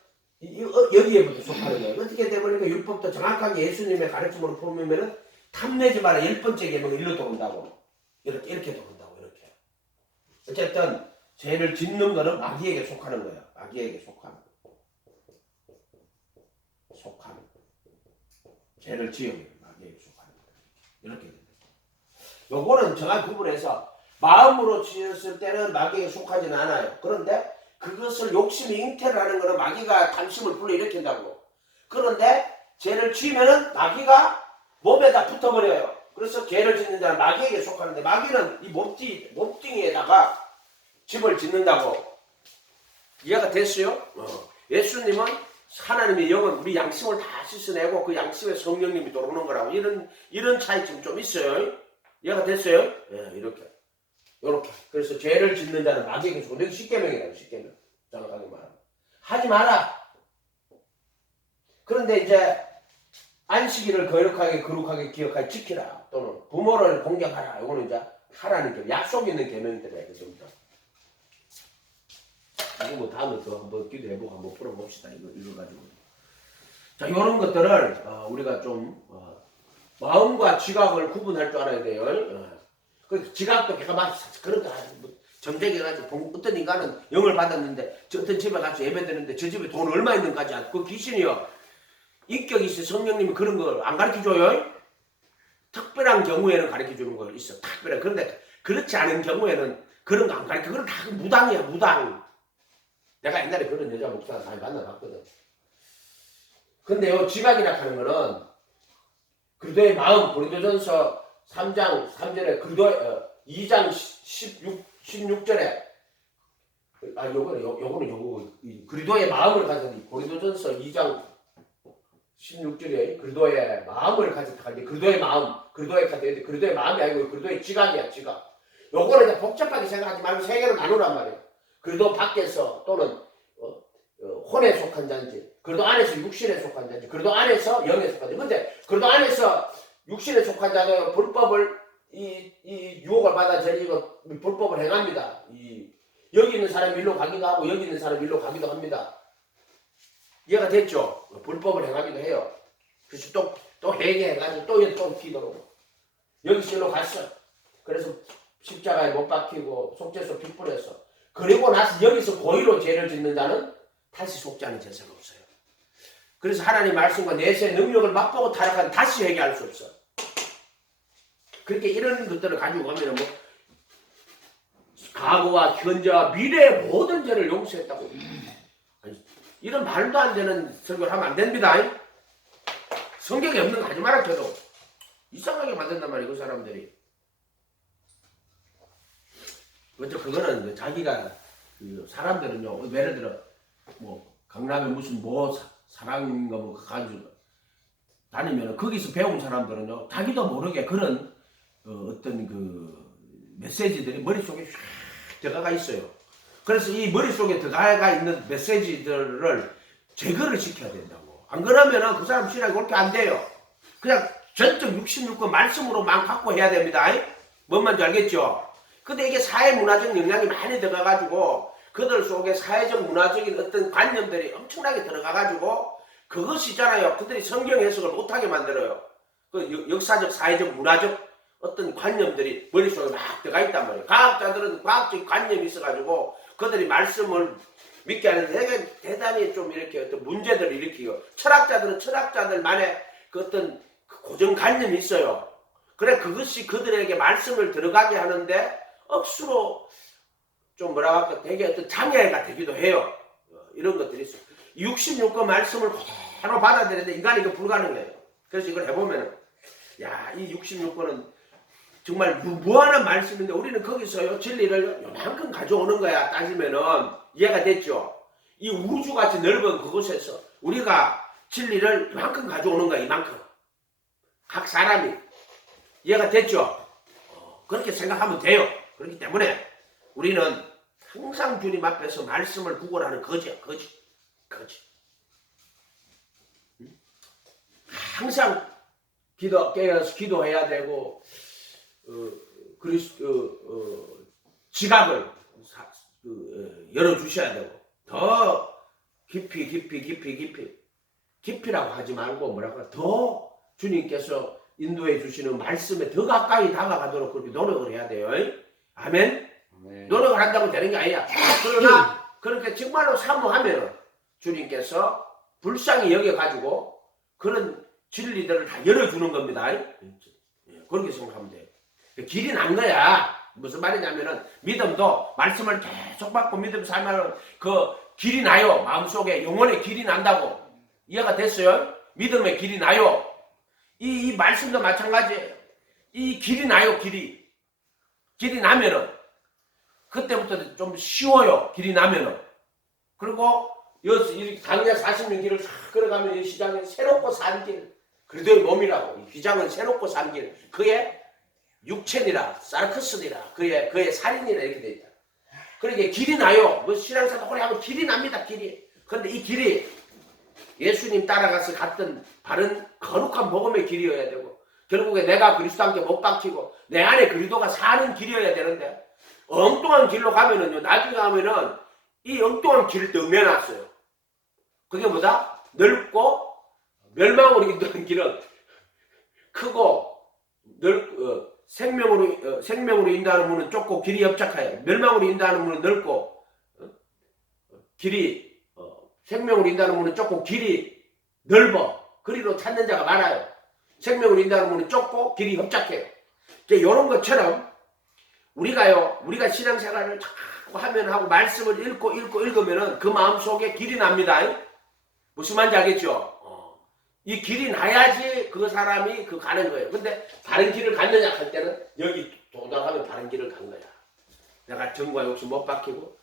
여기에부터 속하는 거예요. 어떻게 되면 율법도 정확하게 예수님의 가르침으로 보면은 탐내지 마라 10번째 계명은 일로 들어온다고. 이렇게 들어온다고 이렇게. 어쨌든 죄를 짓는 거는 마귀에게 속하는 거예요. 마귀에게 속함. 죄를 지으면 마귀에게 속하는 거예요. 이렇게 됩니다. 요거는 정확히 구분해서 마음으로 지었을 때는 마귀에게 속하지는 않아요. 그런데 그것을 욕심이 잉태를 하는 거는 마귀가 관심을 불러일으킨다고. 그런데 죄를 지으면은 마귀가 몸에다 붙어버려요. 그래서 죄를 짓는 자는 마귀에게 속하는데 마귀는 이 몸뚱이에다가 집을 짓는다고. 이해가 됐어요? 예수님은 하나님의 영은 우리 양심을 다 씻어내고 그 양심에 성령님이 들어오는 거라고. 이런 차이점 좀 있어요. 이해가 됐어요? 예, 이렇게. 그래서 죄를 짓는 자는 마귀에게 속고, 여기 10계명이라고, 10계명. 정확하게 말하면. 하지 마라. 그런데 이제, 안식일을 거룩하게 기억하게 지키라. 또는 부모를 공경하라. 이거는 이제 하나님께 약속 있는 계명들이에요. 그죠? 이거 뭐 다음에 또 한번 기도해보고 한번 풀어봅시다. 이거 가지고. 자, 이런 것들을, 우리가 좀, 마음과 지각을 구분할 줄 알아야 돼요. 그 지각도 걔가 막 그런 거 정색해가지고 어떤 인간은 영을 받았는데 어떤 집에 가서 예배드는데 저 집에 돈 얼마 있는가지 않고 그 귀신이요. 인격이 있어. 성령님이 그런 걸 안 가르쳐줘요. 특별한 경우에는 가르쳐주는 거 있어. 특별한. 그런데 그렇지 않은 경우에는 그런 거 안 가르쳐. 그건 다 무당이야. 무당. 내가 옛날에 그런 여자 목사 많이 만나봤거든. 근데요, 지각이라 하는 거는 그리스도의 마음, 고린도전서 3장 3절에 2장 16절에 요거는 그리스도의 마음을 가진 고린도전서 2장 16절에 그리스도의 마음을 가졌다. 그리스도의 마음, 그리스도의 마음이 아니고 그리스도의 지각이야, 지각. 요거는 이제 복잡하게 생각하지 말고 세 개로 나누란 말이에요. 그리스도 밖에서 또는 혼에 속한 자인지, 그리스도 안에서 육신에 속한 자인지, 그리스도 안에서 영에 속한 자인지. 근데 그리스도 안에서 육신에 속한 자는 불법을 이 유혹을 받아 저리고 불법을 행합니다. 여기 있는 사람이 일로 가기도 하고 여기 있는 사람이 일로 가기도 합니다. 이해가 됐죠? 불법을 행하기도 해요. 그래서 또 회개해가지고 또 기도로 여기서 일로 갔어. 그래서 십자가에 못 박히고 속죄소 피 뿌렸어. 그리고 나서 여기서 고의로 죄를 짓는 자는 다시 속죄하는 제사가 없어요. 그래서 하나님 말씀과 내세의 능력을 맛보고 타락하면 다시 회개할 수 없어. 그렇게 이런 것들을 가지고 가면 뭐 과거와 현재와 미래의 모든 죄를 용서했다고. 이런 말도 안 되는 설교를 하면 안 됩니다. 성경에 없는 거 하지 마라 저도. 이상하게 만든단 말이에요, 그 사람들이. 먼저 그거는 자기가 사람들은요, 예를 들어 뭐 강남에 무슨 사랑인가 뭐 가지고 다니면 거기서 배운 사람들은요, 자기도 모르게 그런 어떤 그 메시지들이 머릿속에 쫙 들어가 있어요. 그래서 이 머릿속에 들어가 있는 메시지들을 제거를 시켜야 된다고. 안 그러면은 그 사람 신앙이 그렇게 안 돼요. 그냥 전적 66권 말씀으로만 갖고 해야 됩니다. 뭔 말인지 알겠죠? 근데 이게 사회 문화적 영향이 많이 들어가가지고 그들 속에 사회적 문화적인 어떤 관념들이 엄청나게 들어가가지고 그것이 있잖아요. 그들이 성경 해석을 못하게 만들어요. 그 역사적, 사회적, 문화적 어떤 관념들이 머릿속에 막 들어가 있단 말이에요. 과학자들은 과학적 관념이 있어가지고 그들이 말씀을 믿게 하는데 대단히 좀 이렇게 어떤 문제들을 일으키고, 철학자들은 철학자들만의 그 어떤 고정관념이 있어요. 그래 그것이 그들에게 말씀을 들어가게 하는데 억수로 좀 뭐라고 할까 되게 어떤 장애가 되기도 해요. 이런 것들이 있어요. 66권 말씀을 바로 받아들이는데 인간이 이거 불가능해요. 그래서 이걸 해보면 야, 이 66권은 정말 무한한 말씀인데 우리는 거기서요 진리를 요만큼 가져오는 거야. 따지면은 이해가 됐죠? 이 우주같이 넓은 그곳에서 우리가 진리를 이만큼 가져오는 거야. 이만큼. 각 사람이. 이해가 됐죠? 그렇게 생각하면 돼요. 그렇기 때문에 우리는 항상 주님 앞에서 말씀을 구걸하는 거지야. 거지. 항상 깨어서 기도해야 되고 지각을 열어주셔야 되고 더 깊이라고 하지 말고 뭐랄까 더 주님께서 인도해 주시는 말씀에 더 가까이 다가가도록 그렇게 노력을 해야 돼요. 아멘. 네. 노력을 한다고 되는 게 아니야. 그러나 그렇게 정말로 사모하면 주님께서 불쌍히 여겨가지고 그런 진리들을 다 열어주는 겁니다. 그렇게 생각하면 돼요. 길이 난 거야. 무슨 말이냐면은 믿음도 말씀을 계속 받고 믿음 살면 그 길이 나요. 마음속에 영혼의 길이 난다고. 이해가 됐어요? 믿음의 길이 나요. 이 말씀도 마찬가지예요. 이 길이 나요. 길이 나면은 그때부터 좀 쉬워요. 길이 나면은. 그리고 이 강야 40년 길을 쫙 걸어가면 이 시장에 새롭고 산 길. 그리스도의 몸이라고. 이 휘장은 새롭고 산 길. 그의 육체니라, 사르크스니라, 그의 살인이라 이렇게 돼 있다. 그러니까 길이 나요. 뭐 신앙생활 오래 하면 길이 납니다. 길이. 그런데 이 길이 예수님 따라가서 갔던 바른 거룩한 복음의 길이어야 되고 결국에 내가 그리스도 함께 못 박히고 내 안에 그리스도가 사는 길이어야 되는데 엉뚱한 길로 가면은요. 나중에 가면은 이 엉뚱한 길을 넘겨놨어요. 그게 뭐다? 넓고 멸망으로 인도하는 길은 크고 생명으로 인도하는 문은 좁고 길이 협착해요. 멸망으로 인도하는 문은 넓고 길이 생명으로 인도하는 문은 좁고 길이 넓어. 그리로 찾는 자가 많아요. 생명으로 인도하는 문은 좁고 길이 협착해요. 이런 것처럼 우리가 신앙생활을 자꾸 하면 하고 말씀을 읽으면은 그 마음속에 길이 납니다. 무슨 말인지 알겠죠? 이 길이 나야지 그 사람이 가는 거예요. 근데 바른 길을 갔느냐 할 때는 여기 도달하면 바른 길을 간 거야. 내가 정과 욕심 못 박히고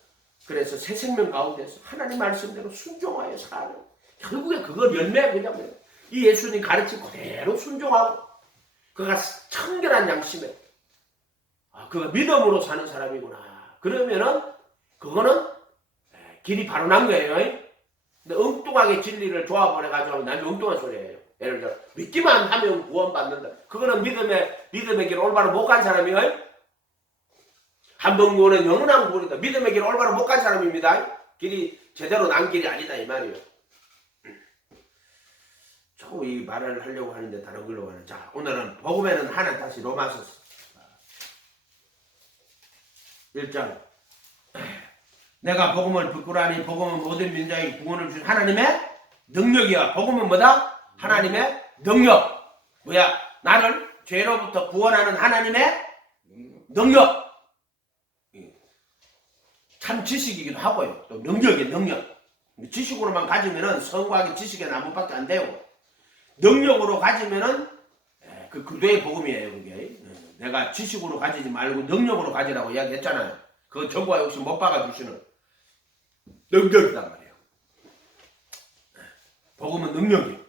그래서 새 생명 가운데서 하나님 말씀대로 순종하여 사는 결국에 그걸 열매가 뭐냐면 이 예수님 가르침 그대로 순종하고 그가 청결한 양심에 그가 믿음으로 사는 사람이구나. 그러면은 그거는 길이 바로 난 거예요. 근데 엉뚱하게 진리를 조합을 남이 엉뚱한 소리예요. 예를 들어 믿기만 하면 구원받는다. 그거는 믿음의 길 올바로 못 간 사람이에요. 한 번 구원은 영원한 구원이다. 믿음의 길 올바로 못 간 사람입니다. 길이 제대로 난 길이 아니다 이 말이에요. 자꾸 이 말을 하려고 하는데 다른 걸로 가는. 자, 오늘은 복음에는 하나 다시 로마서 1장. 내가 복음을 부끄러하니 복음은 모든 민족에게 구원을 주신 하나님의 능력이야. 복음은 뭐다? 하나님의 능력. 뭐야? 나를 죄로부터 구원하는 하나님의 능력. 참 지식이기도 하고요. 또 능력이에요. 능력. 지식으로만 가지면은 성과학의 지식의 나무밖에 안 되고 능력으로 가지면은 그 그도의 복음이에요. 그게. 내가 지식으로 가지지 말고 능력으로 가지라고 이야기했잖아요. 그건 정과 욕심 못 박아주시는 능력이단 말이에요. 복음은 능력이에요.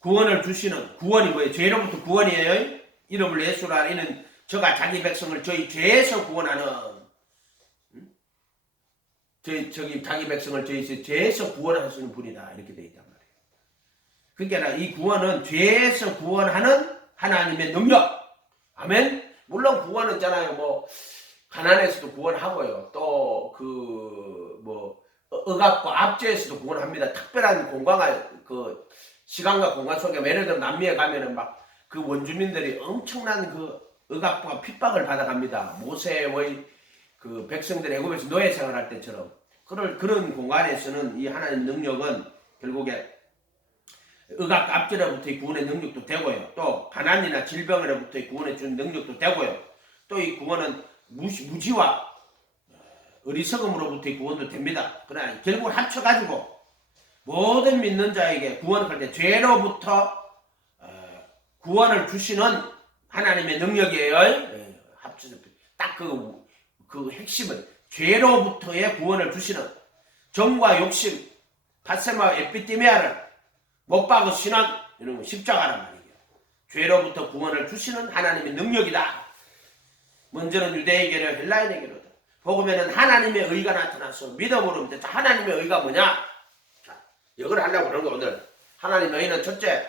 구원을 주시는 구원이 뭐예요? 죄로부터 구원이에요. 이름을 예수라 이는 저가 자기 백성을 저희 죄에서 구원하는 자기 백성을 저희 죄에서 구원하시는 분이다. 이렇게 되어 있단 말이에요. 그러니까 이 구원은 죄에서 구원하는 하나님의 능력. 아멘. 물론 구원은 있잖아요. 뭐 가난에서도 구원하고요. 또 억압과 압제에서도 구원합니다. 특별한 공간과 시간과 공간 속에 예를 들어 남미에 가면은 막 그 원주민들이 엄청난 억압과 핍박을 받아갑니다. 모세의 그 백성들이 애굽에서 노예 생활할 때처럼 그런 공간에서는 이 하나님 능력은 결국에 억압 압제로부터의 구원의 능력도 되고요. 또 가난이나 질병으로부터의 구원해 주는 능력도 되고요. 또 이 구원은 무지와 어리석음으로부터의 구원도 됩니다. 그러나 결국 합쳐가지고 모든 믿는 자에게 구원할 때 죄로부터 구원을 주시는 하나님의 능력이에요. 합쳐서 딱 그 핵심은 죄로부터의 구원을 주시는 정과 욕심, 바세마와 에피티미아를 못 박으시는 이런 거 십자가란 말이에요. 죄로부터 구원을 주시는 하나님의 능력이다. 먼저는 유대에게로 헬라인에게로 복음에는 하나님의 의가 나타나서 믿음으로부터 하나님의 의가 뭐냐? 자, 이걸 하려고 그런 거 오늘. 하나님의 의는 첫째,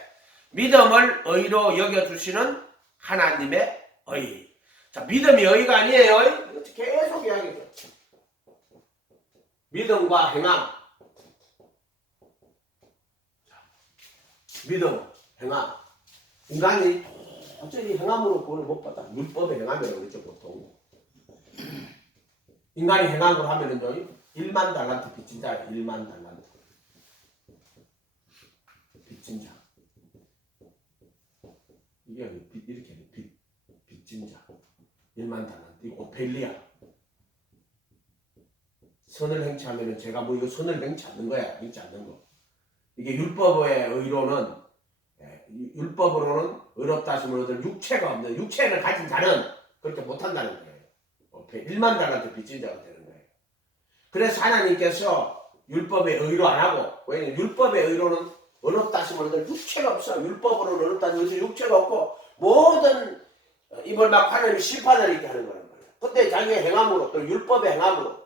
믿음을 의로 여겨주시는 하나님의 의. 자, 믿음이 의가 아니에요. 계속 이야기해요. 믿음과 행함. 믿음, 행함. 인간이 어차피 행함으로 구원을 못 받아. 율법의 행함이라고 그러죠, 보통. 인간이 행함으로 하면은요, 1만 달란트 빚진 자, 1만 달란트. 빚진 자. 이게 이렇게 빚진 자. 1만 달란트. 이거 벨리야. 선을 행치 하면은 제가 뭐 이거 선을 행치 않는 거야. 행치 않는 거. 이게 율법의 의로는, 율법으로는 의롭다 하심을 얻을 육체가 없는, 육체를 가진 자는 그렇게 못한다는 거예요. 1만 달란트 빚진 자가 되는 거예요. 그래서 하나님께서 율법의 의로 안 하고, 왜냐면 율법의 의로는 의롭다 하심을 얻을 육체가 없어. 율법으로는 의롭다 하심을 얻을 육체가 없고, 모든 입을 막 하나님이 심판을 있게 하는 거란 말이에요. 그때 자기의 행함으로, 또 율법의 행함으로,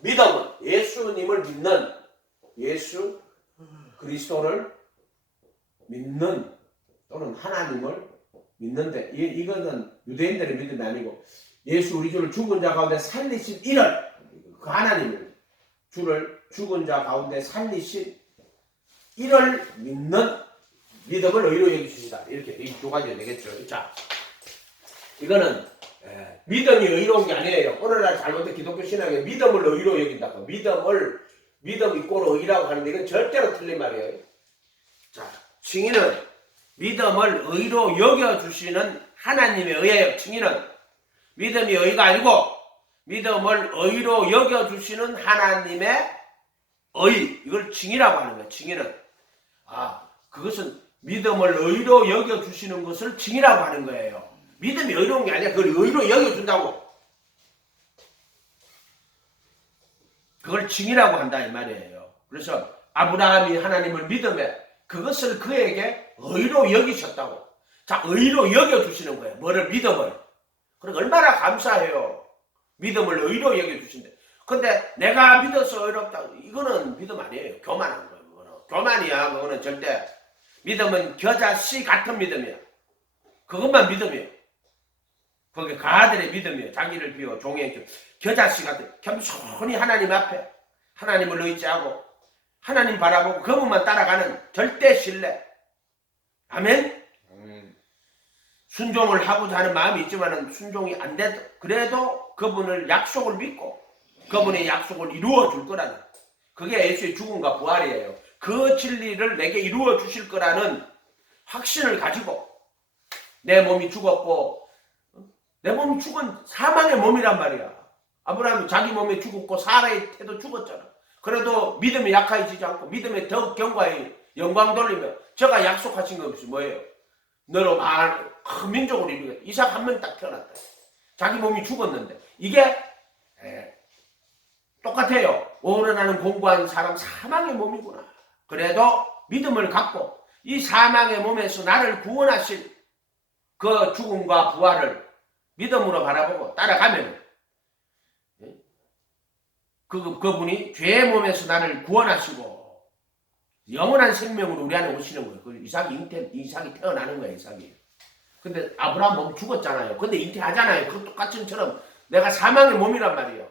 믿음은 예수님을 믿는, 예수 그리스도를 믿는, 또는 하나님을 믿는데, 이거는 유대인들의 믿음이 아니고 예수 우리 주를 죽은 자 가운데 살리신 이를, 그 하나님을, 주를 죽은 자 가운데 살리신 이를 믿는 믿음을 의로 여기십니다. 이렇게 이 두 가지가 되겠죠. 자, 이거는 믿음이 의로운 게 아니에요. 오늘날 잘못된 기독교 신앙에 믿음을 의로 여긴다고, 믿음이 꼴 의라고 하는데 이건 절대로 틀린 말이에요. 자, 증인은 믿음을 의로 여겨주시는 하나님의 의예요. 증인은 믿음이 의가 아니고 믿음을 의로 여겨주시는 하나님의 의, 이걸 증이라고 하는 거예요. 증인은 그것은 믿음을 의로 여겨주시는 것을 증이라고 하는 거예요. 믿음이 의로운 게 아니라 그걸 의로 여겨준다고, 그걸 증이라고 한다 이 말이에요. 그래서 아브라함이 하나님을 믿음에 그것을 그에게 의로 여기셨다고. 자, 의로 여겨주시는 거예요. 뭐를? 믿음을. 그럼 얼마나 감사해요. 믿음을 의로 여겨주신대. 근데 내가 믿어서 의롭다고, 이거는 믿음 아니에요. 교만한 거예요. 그거는 교만이야. 그거는 절대. 믿음은 겨자씨 같은 믿음이야. 그것만 믿음이에요. 그게 가들의 믿음이에요. 자기를 비워 종의 겨자씨 같은, 겸손히 하나님 앞에 하나님을 의지하고 하나님 바라보고 그분만 따라가는 절대 신뢰. 아멘? 순종을 하고자 하는 마음이 있지만 순종이 안 돼도, 그래도 그분을 약속을 믿고 그분의 약속을 이루어 줄 거라는, 그게 예수의 죽음과 부활이에요. 그 진리를 내게 이루어 주실 거라는 확신을 가지고, 내 몸이 죽었고, 내 몸이 죽은 사망의 몸이란 말이야. 아브라함이 자기 몸에 죽었고 사라의 태도 죽었잖아. 그래도 믿음이 약해지지 않고 믿음에 더욱 경과에 영광 돌리며 저가 약속하신 것이 뭐예요? 너로 큰 민족을 이루겠다. 이삭 한 명 딱 태어났다. 자기 몸이 죽었는데 이게 똑같아요. 오래나는 공부한 사람 사망의 몸이구나. 그래도 믿음을 갖고 이 사망의 몸에서 나를 구원하실 그 죽음과 부활을 믿음으로 바라보고 따라가면 그분이 죄의 몸에서 나를 구원하시고 영원한 생명으로 우리 안에 오시는 거예요. 그 이삭이 태어나는 거예요. 이삭이. 근데 아브라함 몸 죽었잖아요. 근데 잉태하잖아요. 그 똑같은 처럼 내가 사망의 몸이란 말이에요.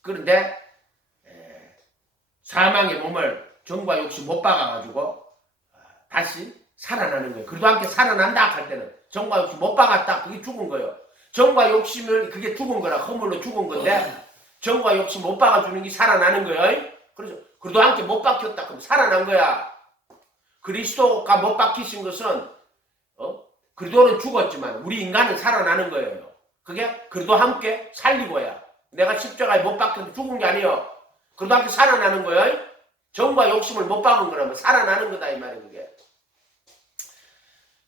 그런데 사망의 몸을 정과 욕심 못 박아가지고 다시 살아나는 거예요. 그래도 함께 살아난다 할 때는 정과 욕심 못 박았다. 그게 죽은 거예요. 정과 욕심을, 그게 죽은 거라, 허물로 죽은 건데 정과 욕심 못 박아주는 게 살아나는 거예요. 그래서 그래도 함께 못 박혔다. 그럼 살아난 거야. 그리스도가 못 박히신 것은 그리스도는 죽었지만 우리 인간은 살아나는 거예요. 그게 그래도 함께 살리고야. 내가 십자가에 못 박혀도 죽은 게 아니에요. 그래도 함께 살아나는 거예요. 정과 욕심을 못 박은 거라면 살아나는 거다 이 말이에요. 그게.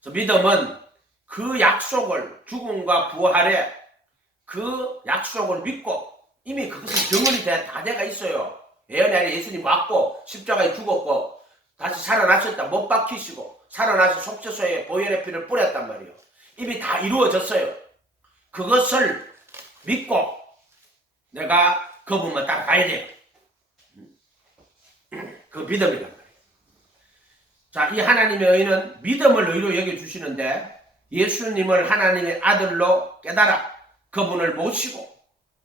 그래서 믿음은 그 약속을, 죽음과 부활의 그 약속을 믿고 이미 그것은 정언이 다 돼가 있어요. 예언이 아니라 예수님 왔고 십자가에 죽었고 다시 살아나셨다. 못 박히시고 살아나서 속죄소에 보혈의 피를 뿌렸단 말이에요. 이미 다 이루어졌어요. 그것을 믿고 내가 그분만 딱 가야 돼요. 그 믿음이란 말이에요. 자, 이 하나님의 의는 믿음을 의로 여겨주시는데 예수님을 하나님의 아들로 깨달아 그분을 모시고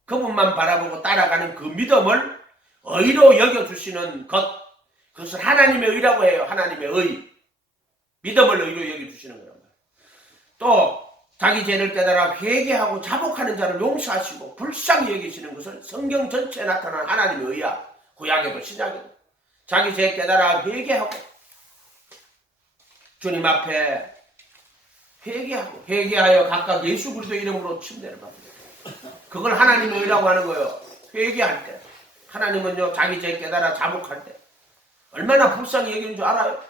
그분만 바라보고 따라가는 그 믿음을 의로 여겨주시는 것, 그것을 하나님의 의라고 해요. 하나님의 의. 믿음을 의로 여겨주시는 거란 말이에요. 또 자기 죄를 깨달아 회개하고 자복하는 자를 용서하시고 불쌍히 여기시는 것을 성경 전체에 나타난 하나님의 의야. 구약에도 신약에도 자기 죄 깨달아 회개하고 주님 앞에 회개하여 각각 예수 그리스도 이름으로 침례를 받습니다. 그걸 하나님의 의라고 하는 거예요. 회개할 때. 하나님은요 자기 죄 깨달아 자복할 때 얼마나 불쌍히 여기는 줄 알아요?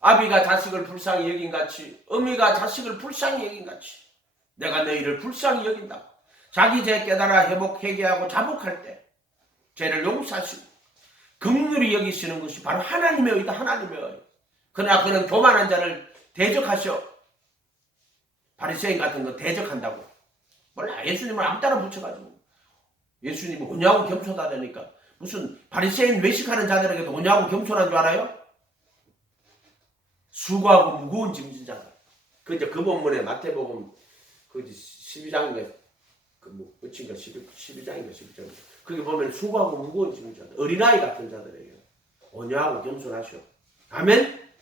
아비가 자식을 불쌍히 여긴 같이 어미가 자식을 불쌍히 여긴 같이 내가 너희를 불쌍히 여긴다. 자기 죄 깨달아 회개하고 자복할 때 죄를 용서하시고 긍휼히 여기시는 것이 바로 하나님의 의다. 하나님의 의. 그러나 그는 교만한 자를 대적하셔. 바리새인 같은 거 대적한다고. 몰라. 예수님을 아무 따라 붙여가지고 예수님이 오냐고 겸손하다니까 무슨 바리새인 외식하는 자들에게도 오냐고 겸손한 줄 알아요? 수고하고 무거운 짐진 자들. 그 본문에 마태복음 12장인가 어친가 12장인가 12장. 거기 보면 수고하고 무거운 짐진 자들, 어린아이 같은 자들에게 오냐고 겸손하셔. 아멘.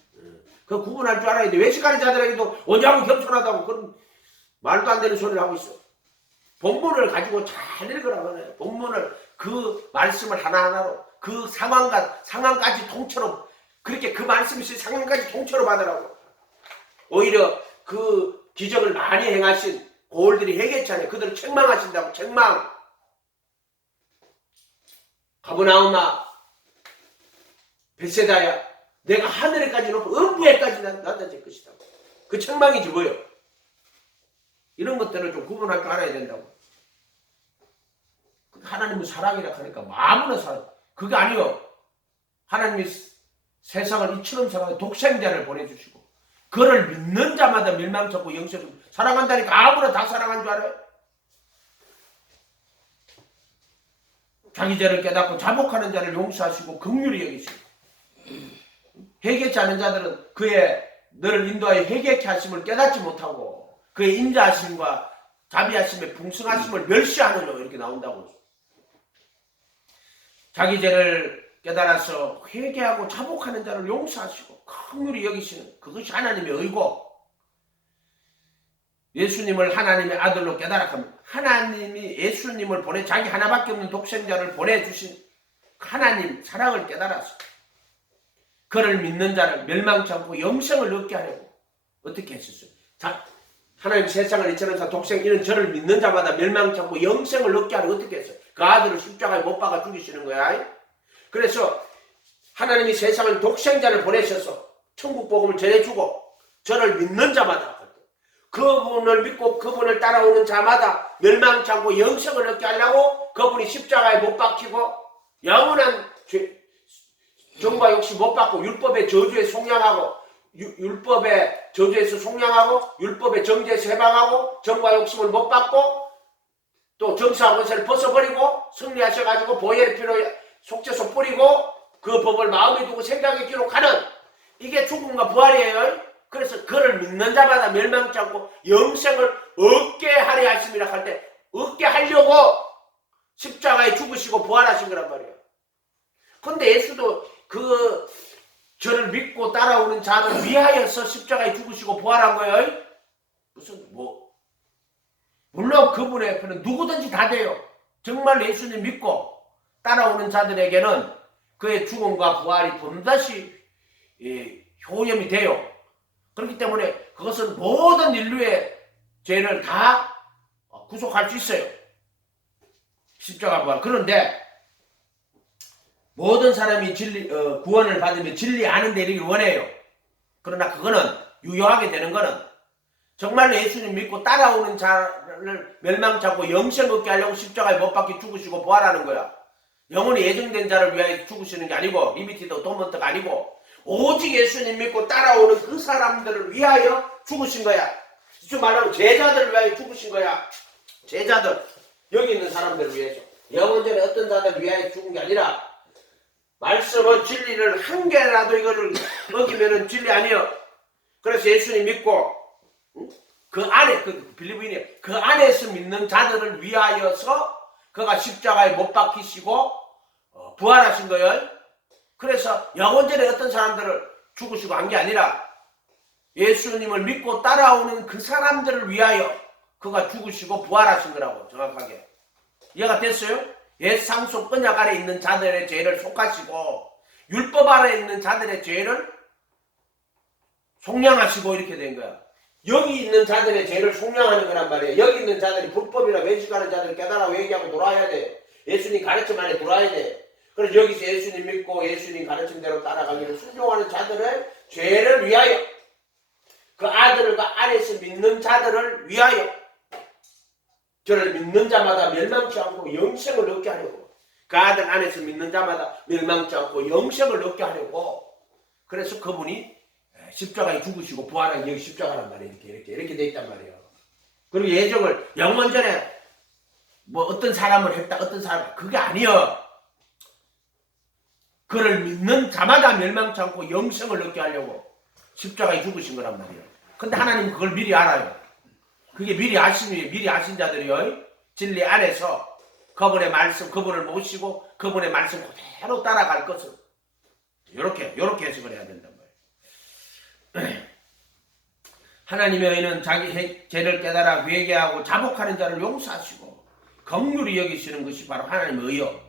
그 구분할 줄 알아야 돼. 외식하는 자들에게도 오냐고 겸손하다고 그런 말도 안 되는 소리를 하고 있어. 본문을 가지고 잘 읽으라고 해요. 본문을 그 말씀을 하나하나로 그 상황까지 통째로 그렇게 그 말씀이 상황까지 통째로 받으라고. 오히려 그 기적을 많이 행하신 고을들이 회개했잖아요. 그들을 책망하신다고. 책망. 가버나움아 벳세다야 내가 하늘에까지 높고 음부에까지 낮아질 것이다. 그 책망이지 뭐요. 이런 것들을 좀 구분할 줄 알아야 된다고. 하나님은 사랑이라 하니까 아무나 사랑. 그게 아니요. 하나님이 세상을 이처럼 사랑해 독생자를 보내주시고 그를 믿는 자마다 멸망치 않고 영생을 사랑한다니까 아무나 다 사랑한 줄 알아요. 자기 죄를 깨닫고 자복하는 자를 용서하시고 긍휼히 여기시고 회개치 않은 자들은 그의 너를 인도하여 회개케 하심을 깨닫지 못하고 그의 인자하심과 자비하심의 풍성하심을 멸시하느냐 이렇게 나온다고. 자기 죄를 깨달아서 회개하고 자복하는 자를 용서하시고 긍휼히 여기시는 그것이 하나님의 의고 예수님을 하나님의 아들로 깨달았습니다. 하나님이 예수님을 보내 자기 하나밖에 없는 독생자를 보내주신 하나님 사랑을 깨달아서 그를 믿는 자를 멸망치 않고 영생을 얻게 하려고 어떻게 했었어요? 하나님 세상을 이처럼 독생 이는 저를 믿는 자마다 멸망치 않고 영생을 얻게 하려고 어떻게 했어요? 그 아들을 십자가에 못 박아 죽이시는 거야. 그래서 하나님이 세상을 독생자를 보내셔서 천국 복음을 전해주고 저를 믿는 자마다 그분을 믿고 그분을 따라오는 자마다 멸망치 않고 영생을 얻게 하려고 그분이 십자가에 못 박히고 영원한 정과 욕심 못 받고 율법의 저주에 속량하고 율법의 저주에서 속량하고 율법의 정죄에서 해방하고 정과 욕심을 못 받고 또 정사와 권세를 벗어버리고 승리하셔가지고 보혈의 피로 속죄소 뿌리고 그 법을 마음에 두고 생각에 기록하는 이게 죽음과 부활이에요. 그래서 그를 믿는 자마다 멸망치 않고 영생을 얻게 하려 하심이라 할 때 얻게 하려고 십자가에 죽으시고 부활하신 거란 말이에요. 근데 예수도 그 저를 믿고 따라오는 자를 위하여서 십자가에 죽으시고 부활한 거예요. 무슨 물론 그분의 옆에는 누구든지 다 돼요. 정말 예수님 믿고 따라오는 자들에게는 그의 죽음과 부활이 범다시 효염이 돼요. 그렇기 때문에 그것은 모든 인류의 죄를 다 구속할 수 있어요. 십자가 부활. 그런데 모든 사람이 구원을 받으면 진리 아는 데 이르기를 원해요. 그러나 그거는 유효하게 되는 거는 정말로 예수님 믿고 따라오는 자를 멸망치 않고 영생 얻게 하려고 십자가에 못 박혀 죽으시고 부활하는 거야. 영원히 예정된 자를 위하여 죽으시는 게 아니고 리미티드 도먼트가 아니고 오직 예수님 믿고 따라오는 그 사람들을 위하여 죽으신 거야. 즉 말하면 제자들을 위하여 죽으신 거야. 제자들, 여기 있는 사람들을 위해서. 영원전에 어떤 자들을 위하여 죽은 게 아니라 말씀은 진리를 한 개라도 이거를 먹이면은 진리 아니요. 그래서 예수님 믿고 그 안에 빌리브인이 그 안에서 믿는 자들을 위하여서 그가 십자가에 못 박히시고 부활하신 거예요. 그래서 영원전에 어떤 사람들을 죽으시고 한 게 아니라 예수님을 믿고 따라오는 그 사람들을 위하여 그가 죽으시고 부활하신 거라고 정확하게. 이해가 됐어요? 옛 상속 언약 아래 있는 자들의 죄를 속하시고 율법 아래 있는 자들의 죄를 속량하시고 이렇게 된 거야. 여기 있는 자들의 죄를 속량하는 거란 말이에요. 여기 있는 자들이 불법이나 외식하는 자들을 깨달아 회개하고 돌아와야 돼. 예수님 가르침 안에 돌아와야 돼. 그래서 여기서 예수님 믿고 예수님 가르침대로 따라가기를 순종하는 자들의 죄를 위하여 그 아들과 아래에서 믿는 자들을 위하여 저를 믿는 자마다 멸망치 않고 영생을 얻게 하려고 그 아들 안에서 믿는 자마다 멸망치 않고 영생을 얻게 하려고 그래서 그분이 십자가에 죽으시고 부활한 여기 십자가란 말이에요. 이렇게 돼 있단 말이에요. 그리고 예정을 영원전에 뭐 어떤 사람을 했다 어떤 사람 그게 아니여. 그를 믿는 자마다 멸망치 않고 영생을 얻게 하려고 십자가에 죽으신 거란 말이에요. 근데 하나님은 그걸 미리 알아요. 그게 미리 아신 자들이요. 진리 안에서 그분의 말씀, 그분을 모시고 그분의 말씀 그대로 따라갈 것을 요렇게 해석을 해야 된단 말이에요. 하나님의 의는 자기 죄를 깨달아 회개하고 자복하는 자를 용서하시고 긍휼히 여기시는 것이 바로 하나님의 의요.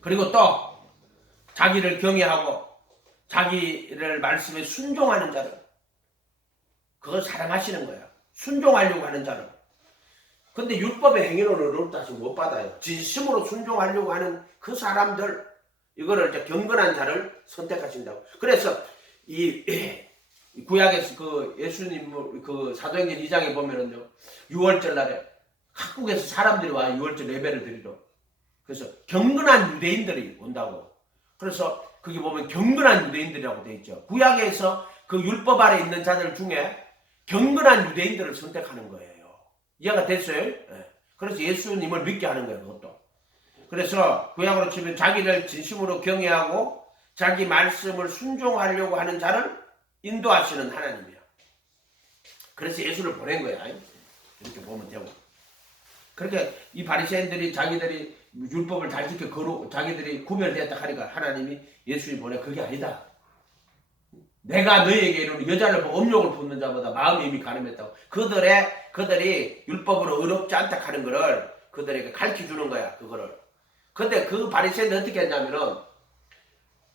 그리고 또 자기를 경외하고 자기를 말씀에 순종하는 자를 그걸 사랑하시는 거야. 순종하려고 하는 자를. 근데 율법의 행위로는 어렵다 하시면 못 받아요. 진심으로 순종하려고 하는 그 사람들 이거를 이제 경건한 자를 선택하신다고. 그래서 이 구약에서 그 예수님 그 사도행전 2장에 보면은요 6월절 날에 각국에서 사람들이 와 6월절 예배를 드리러. 그래서 경건한 유대인들이 온다고. 그래서 거기 보면 경건한 유대인들이라고 되어 있죠. 구약에서 그 율법 아래 있는 자들 중에 경건한 유대인들을 선택하는 거예요. 이해가 됐어요? 네. 그래서 예수님을 믿게 하는 거예요. 그것도. 그래서 구약으로 치면 자기를 진심으로 경외하고 자기 말씀을 순종하려고 하는 자를 인도하시는 하나님이야. 그래서 예수를 보낸 거야. 이렇게 보면 되고. 그렇게 이 바리새인들이 자기들이 율법을 잘 지켜 자기들이 구별됐다 하니까 하나님이 예수를 보내. 그게 아니다. 내가 너희에게 이르는 여자를 보고 음욕을 품는 자보다 마음이 이미 가늠했다고. 그들이 율법으로 어렵지 않다 하는 거를 그들에게 가르쳐주는 거야. 그거를. 근데 그 바리새인은 어떻게 했냐면은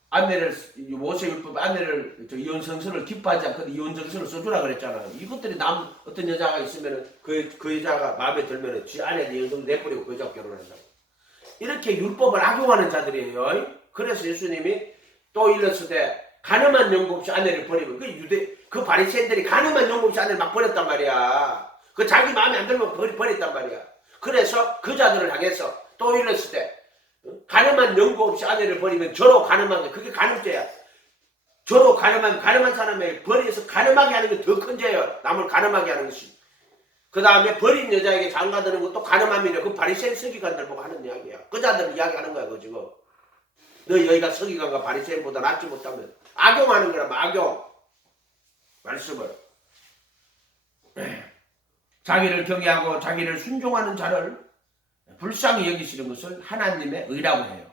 아내를 모세 율법 아내를 이혼성서를 기뻐하지 않거든 이혼성서를 써주라 그랬잖아. 이것들이 어떤 여자가 있으면은 그 여자가 마음에 들면은 지 아내한테 이혼성서 내버리고 그 여자와 결혼한다고. 이렇게 율법을 악용하는 자들이에요. 그래서 예수님이 또 일렀을 가늠한 영구 없이 아내를 버리면 그 바리새인들이 가늠한 영구 없이 아내를 막 버렸단 말이야. 그 자기 마음에 안 들면 버렸단 말이야. 그래서 그 자들을 향해서 또 일렀을 때 가늠한 영구 없이 아내를 버리면 저로 가늠한 게 그게 가늠죄야. 저로 가늠한 사람에게 버려서 가늠하게 하는 게 더 큰 죄예요. 남을 가늠하게 하는 것이. 그 다음에 버린 여자에게 장가드는 것도 가늠함이래. 그 바리새인 서기관들 보고 하는 이야기야. 그 자들 이야기하는 거야. 그 지금. 너 여기가 서기관과 바리새인보다 낫지 못하면 악용하는 거란 악용. 말씀을. 자기를 경외하고 자기를 순종하는 자를 불쌍히 여기시는 것을 하나님의 의라고 해요.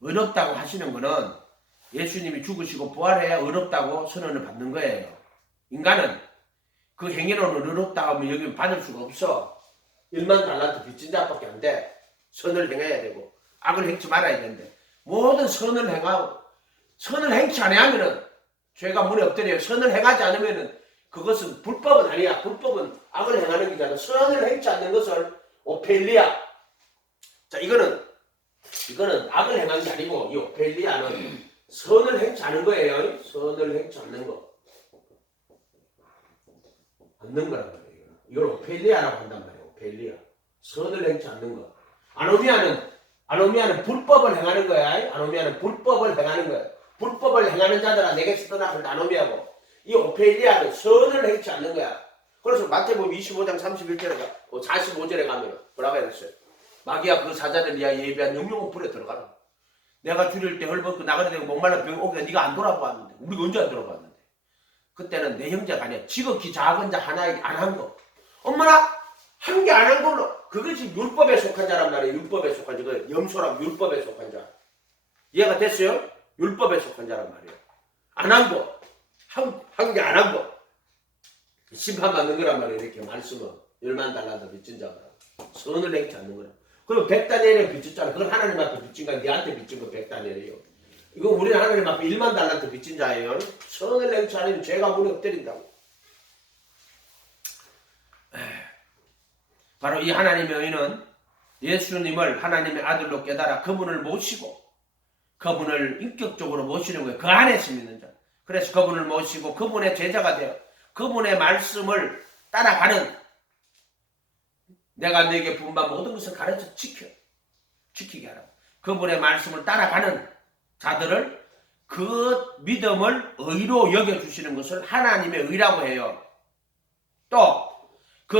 의롭다고 하시는 것은 예수님이 죽으시고 부활해야 의롭다고 선언을 받는 거예요. 인간은 그 행위로는 의롭다고 하면 여기 받을 수가 없어. 1만 달란트 빚진 자밖에 안 돼. 선을 행해야 되고 악을 행치 말아야 되는데 모든 선을 행하고 선을 행치 않으면은 죄가 문에 엎드려요. 선을 행하지 않으면은 그것은 불법은 아니야. 불법은 악을 행하는 게잖아. 선을 행치 않는 것을 오펠리아. 자, 이거는 악을 행한 게 아니고 이 오펠리아는 선을 행치 않은 거예요. 선을 행치 않는 거. 않는 거란 말이에요. 이걸 오펠리아라고 한단 말이에요. 오펠리아. 선을 행치 않는 거. 아노미아는 불법을 행하는 거야. 아노미아는 불법을 행하는 거야. 불법을 행하는 자들아 내게서 떠나갈 때 아노미아고 이 오펠리아는 선을 행치 않는 거야. 그래서 마태복음 25장 31절에 45절에 가면 뭐라고 했어요? 마귀야 그 사자를 네가 예비한 영영은 불에 들어가라. 내가 줄일 때 헐벗고 나가야 되고 목말라 병 오기가 네가 안 돌아보았는데 우리가 언제 안 돌아보았는데 그때는 내 형제가 아니야. 지극히 작은 자 하나에게 안 한 거. 엄마나 한 개 안 한 걸로 그것이 율법에 속한 자란 말이에요. 율법에 속한 자. 그 염소라고 율법에 속한 자. 이해가 됐어요? 율법에 속한 자란 말이에요. 안 한 거, 한 게 안 한 거. 심판받는 거란 말이에요. 이렇게 말씀은 열만 달란트 빚진 자가 선을 행치 않는 거라. 그럼 백다니엘에 빚졌잖아. 그건 하나님 앞에 빚진 거야. 니한테 빚진 거 백다니엘이에요. 이거 우리는 하나님 앞에 1만 달란트 빚진 자예요. 선을 행치 않으면 죄가 문에 엎드린다고. 바로 이 하나님의 의는 예수님을 하나님의 아들로 깨달아 그분을 모시고 그분을 인격적으로 모시는 거예요. 그 안에서 믿는 자. 그래서 그분을 모시고 그분의 제자가 되어 그분의 말씀을 따라가는, 내가 너에게 분반 모든 것을 가르쳐 지키게 하라. 그분의 말씀을 따라가는 자들을, 그 믿음을 의로 여겨주시는 것을 하나님의 의라고 해요. 또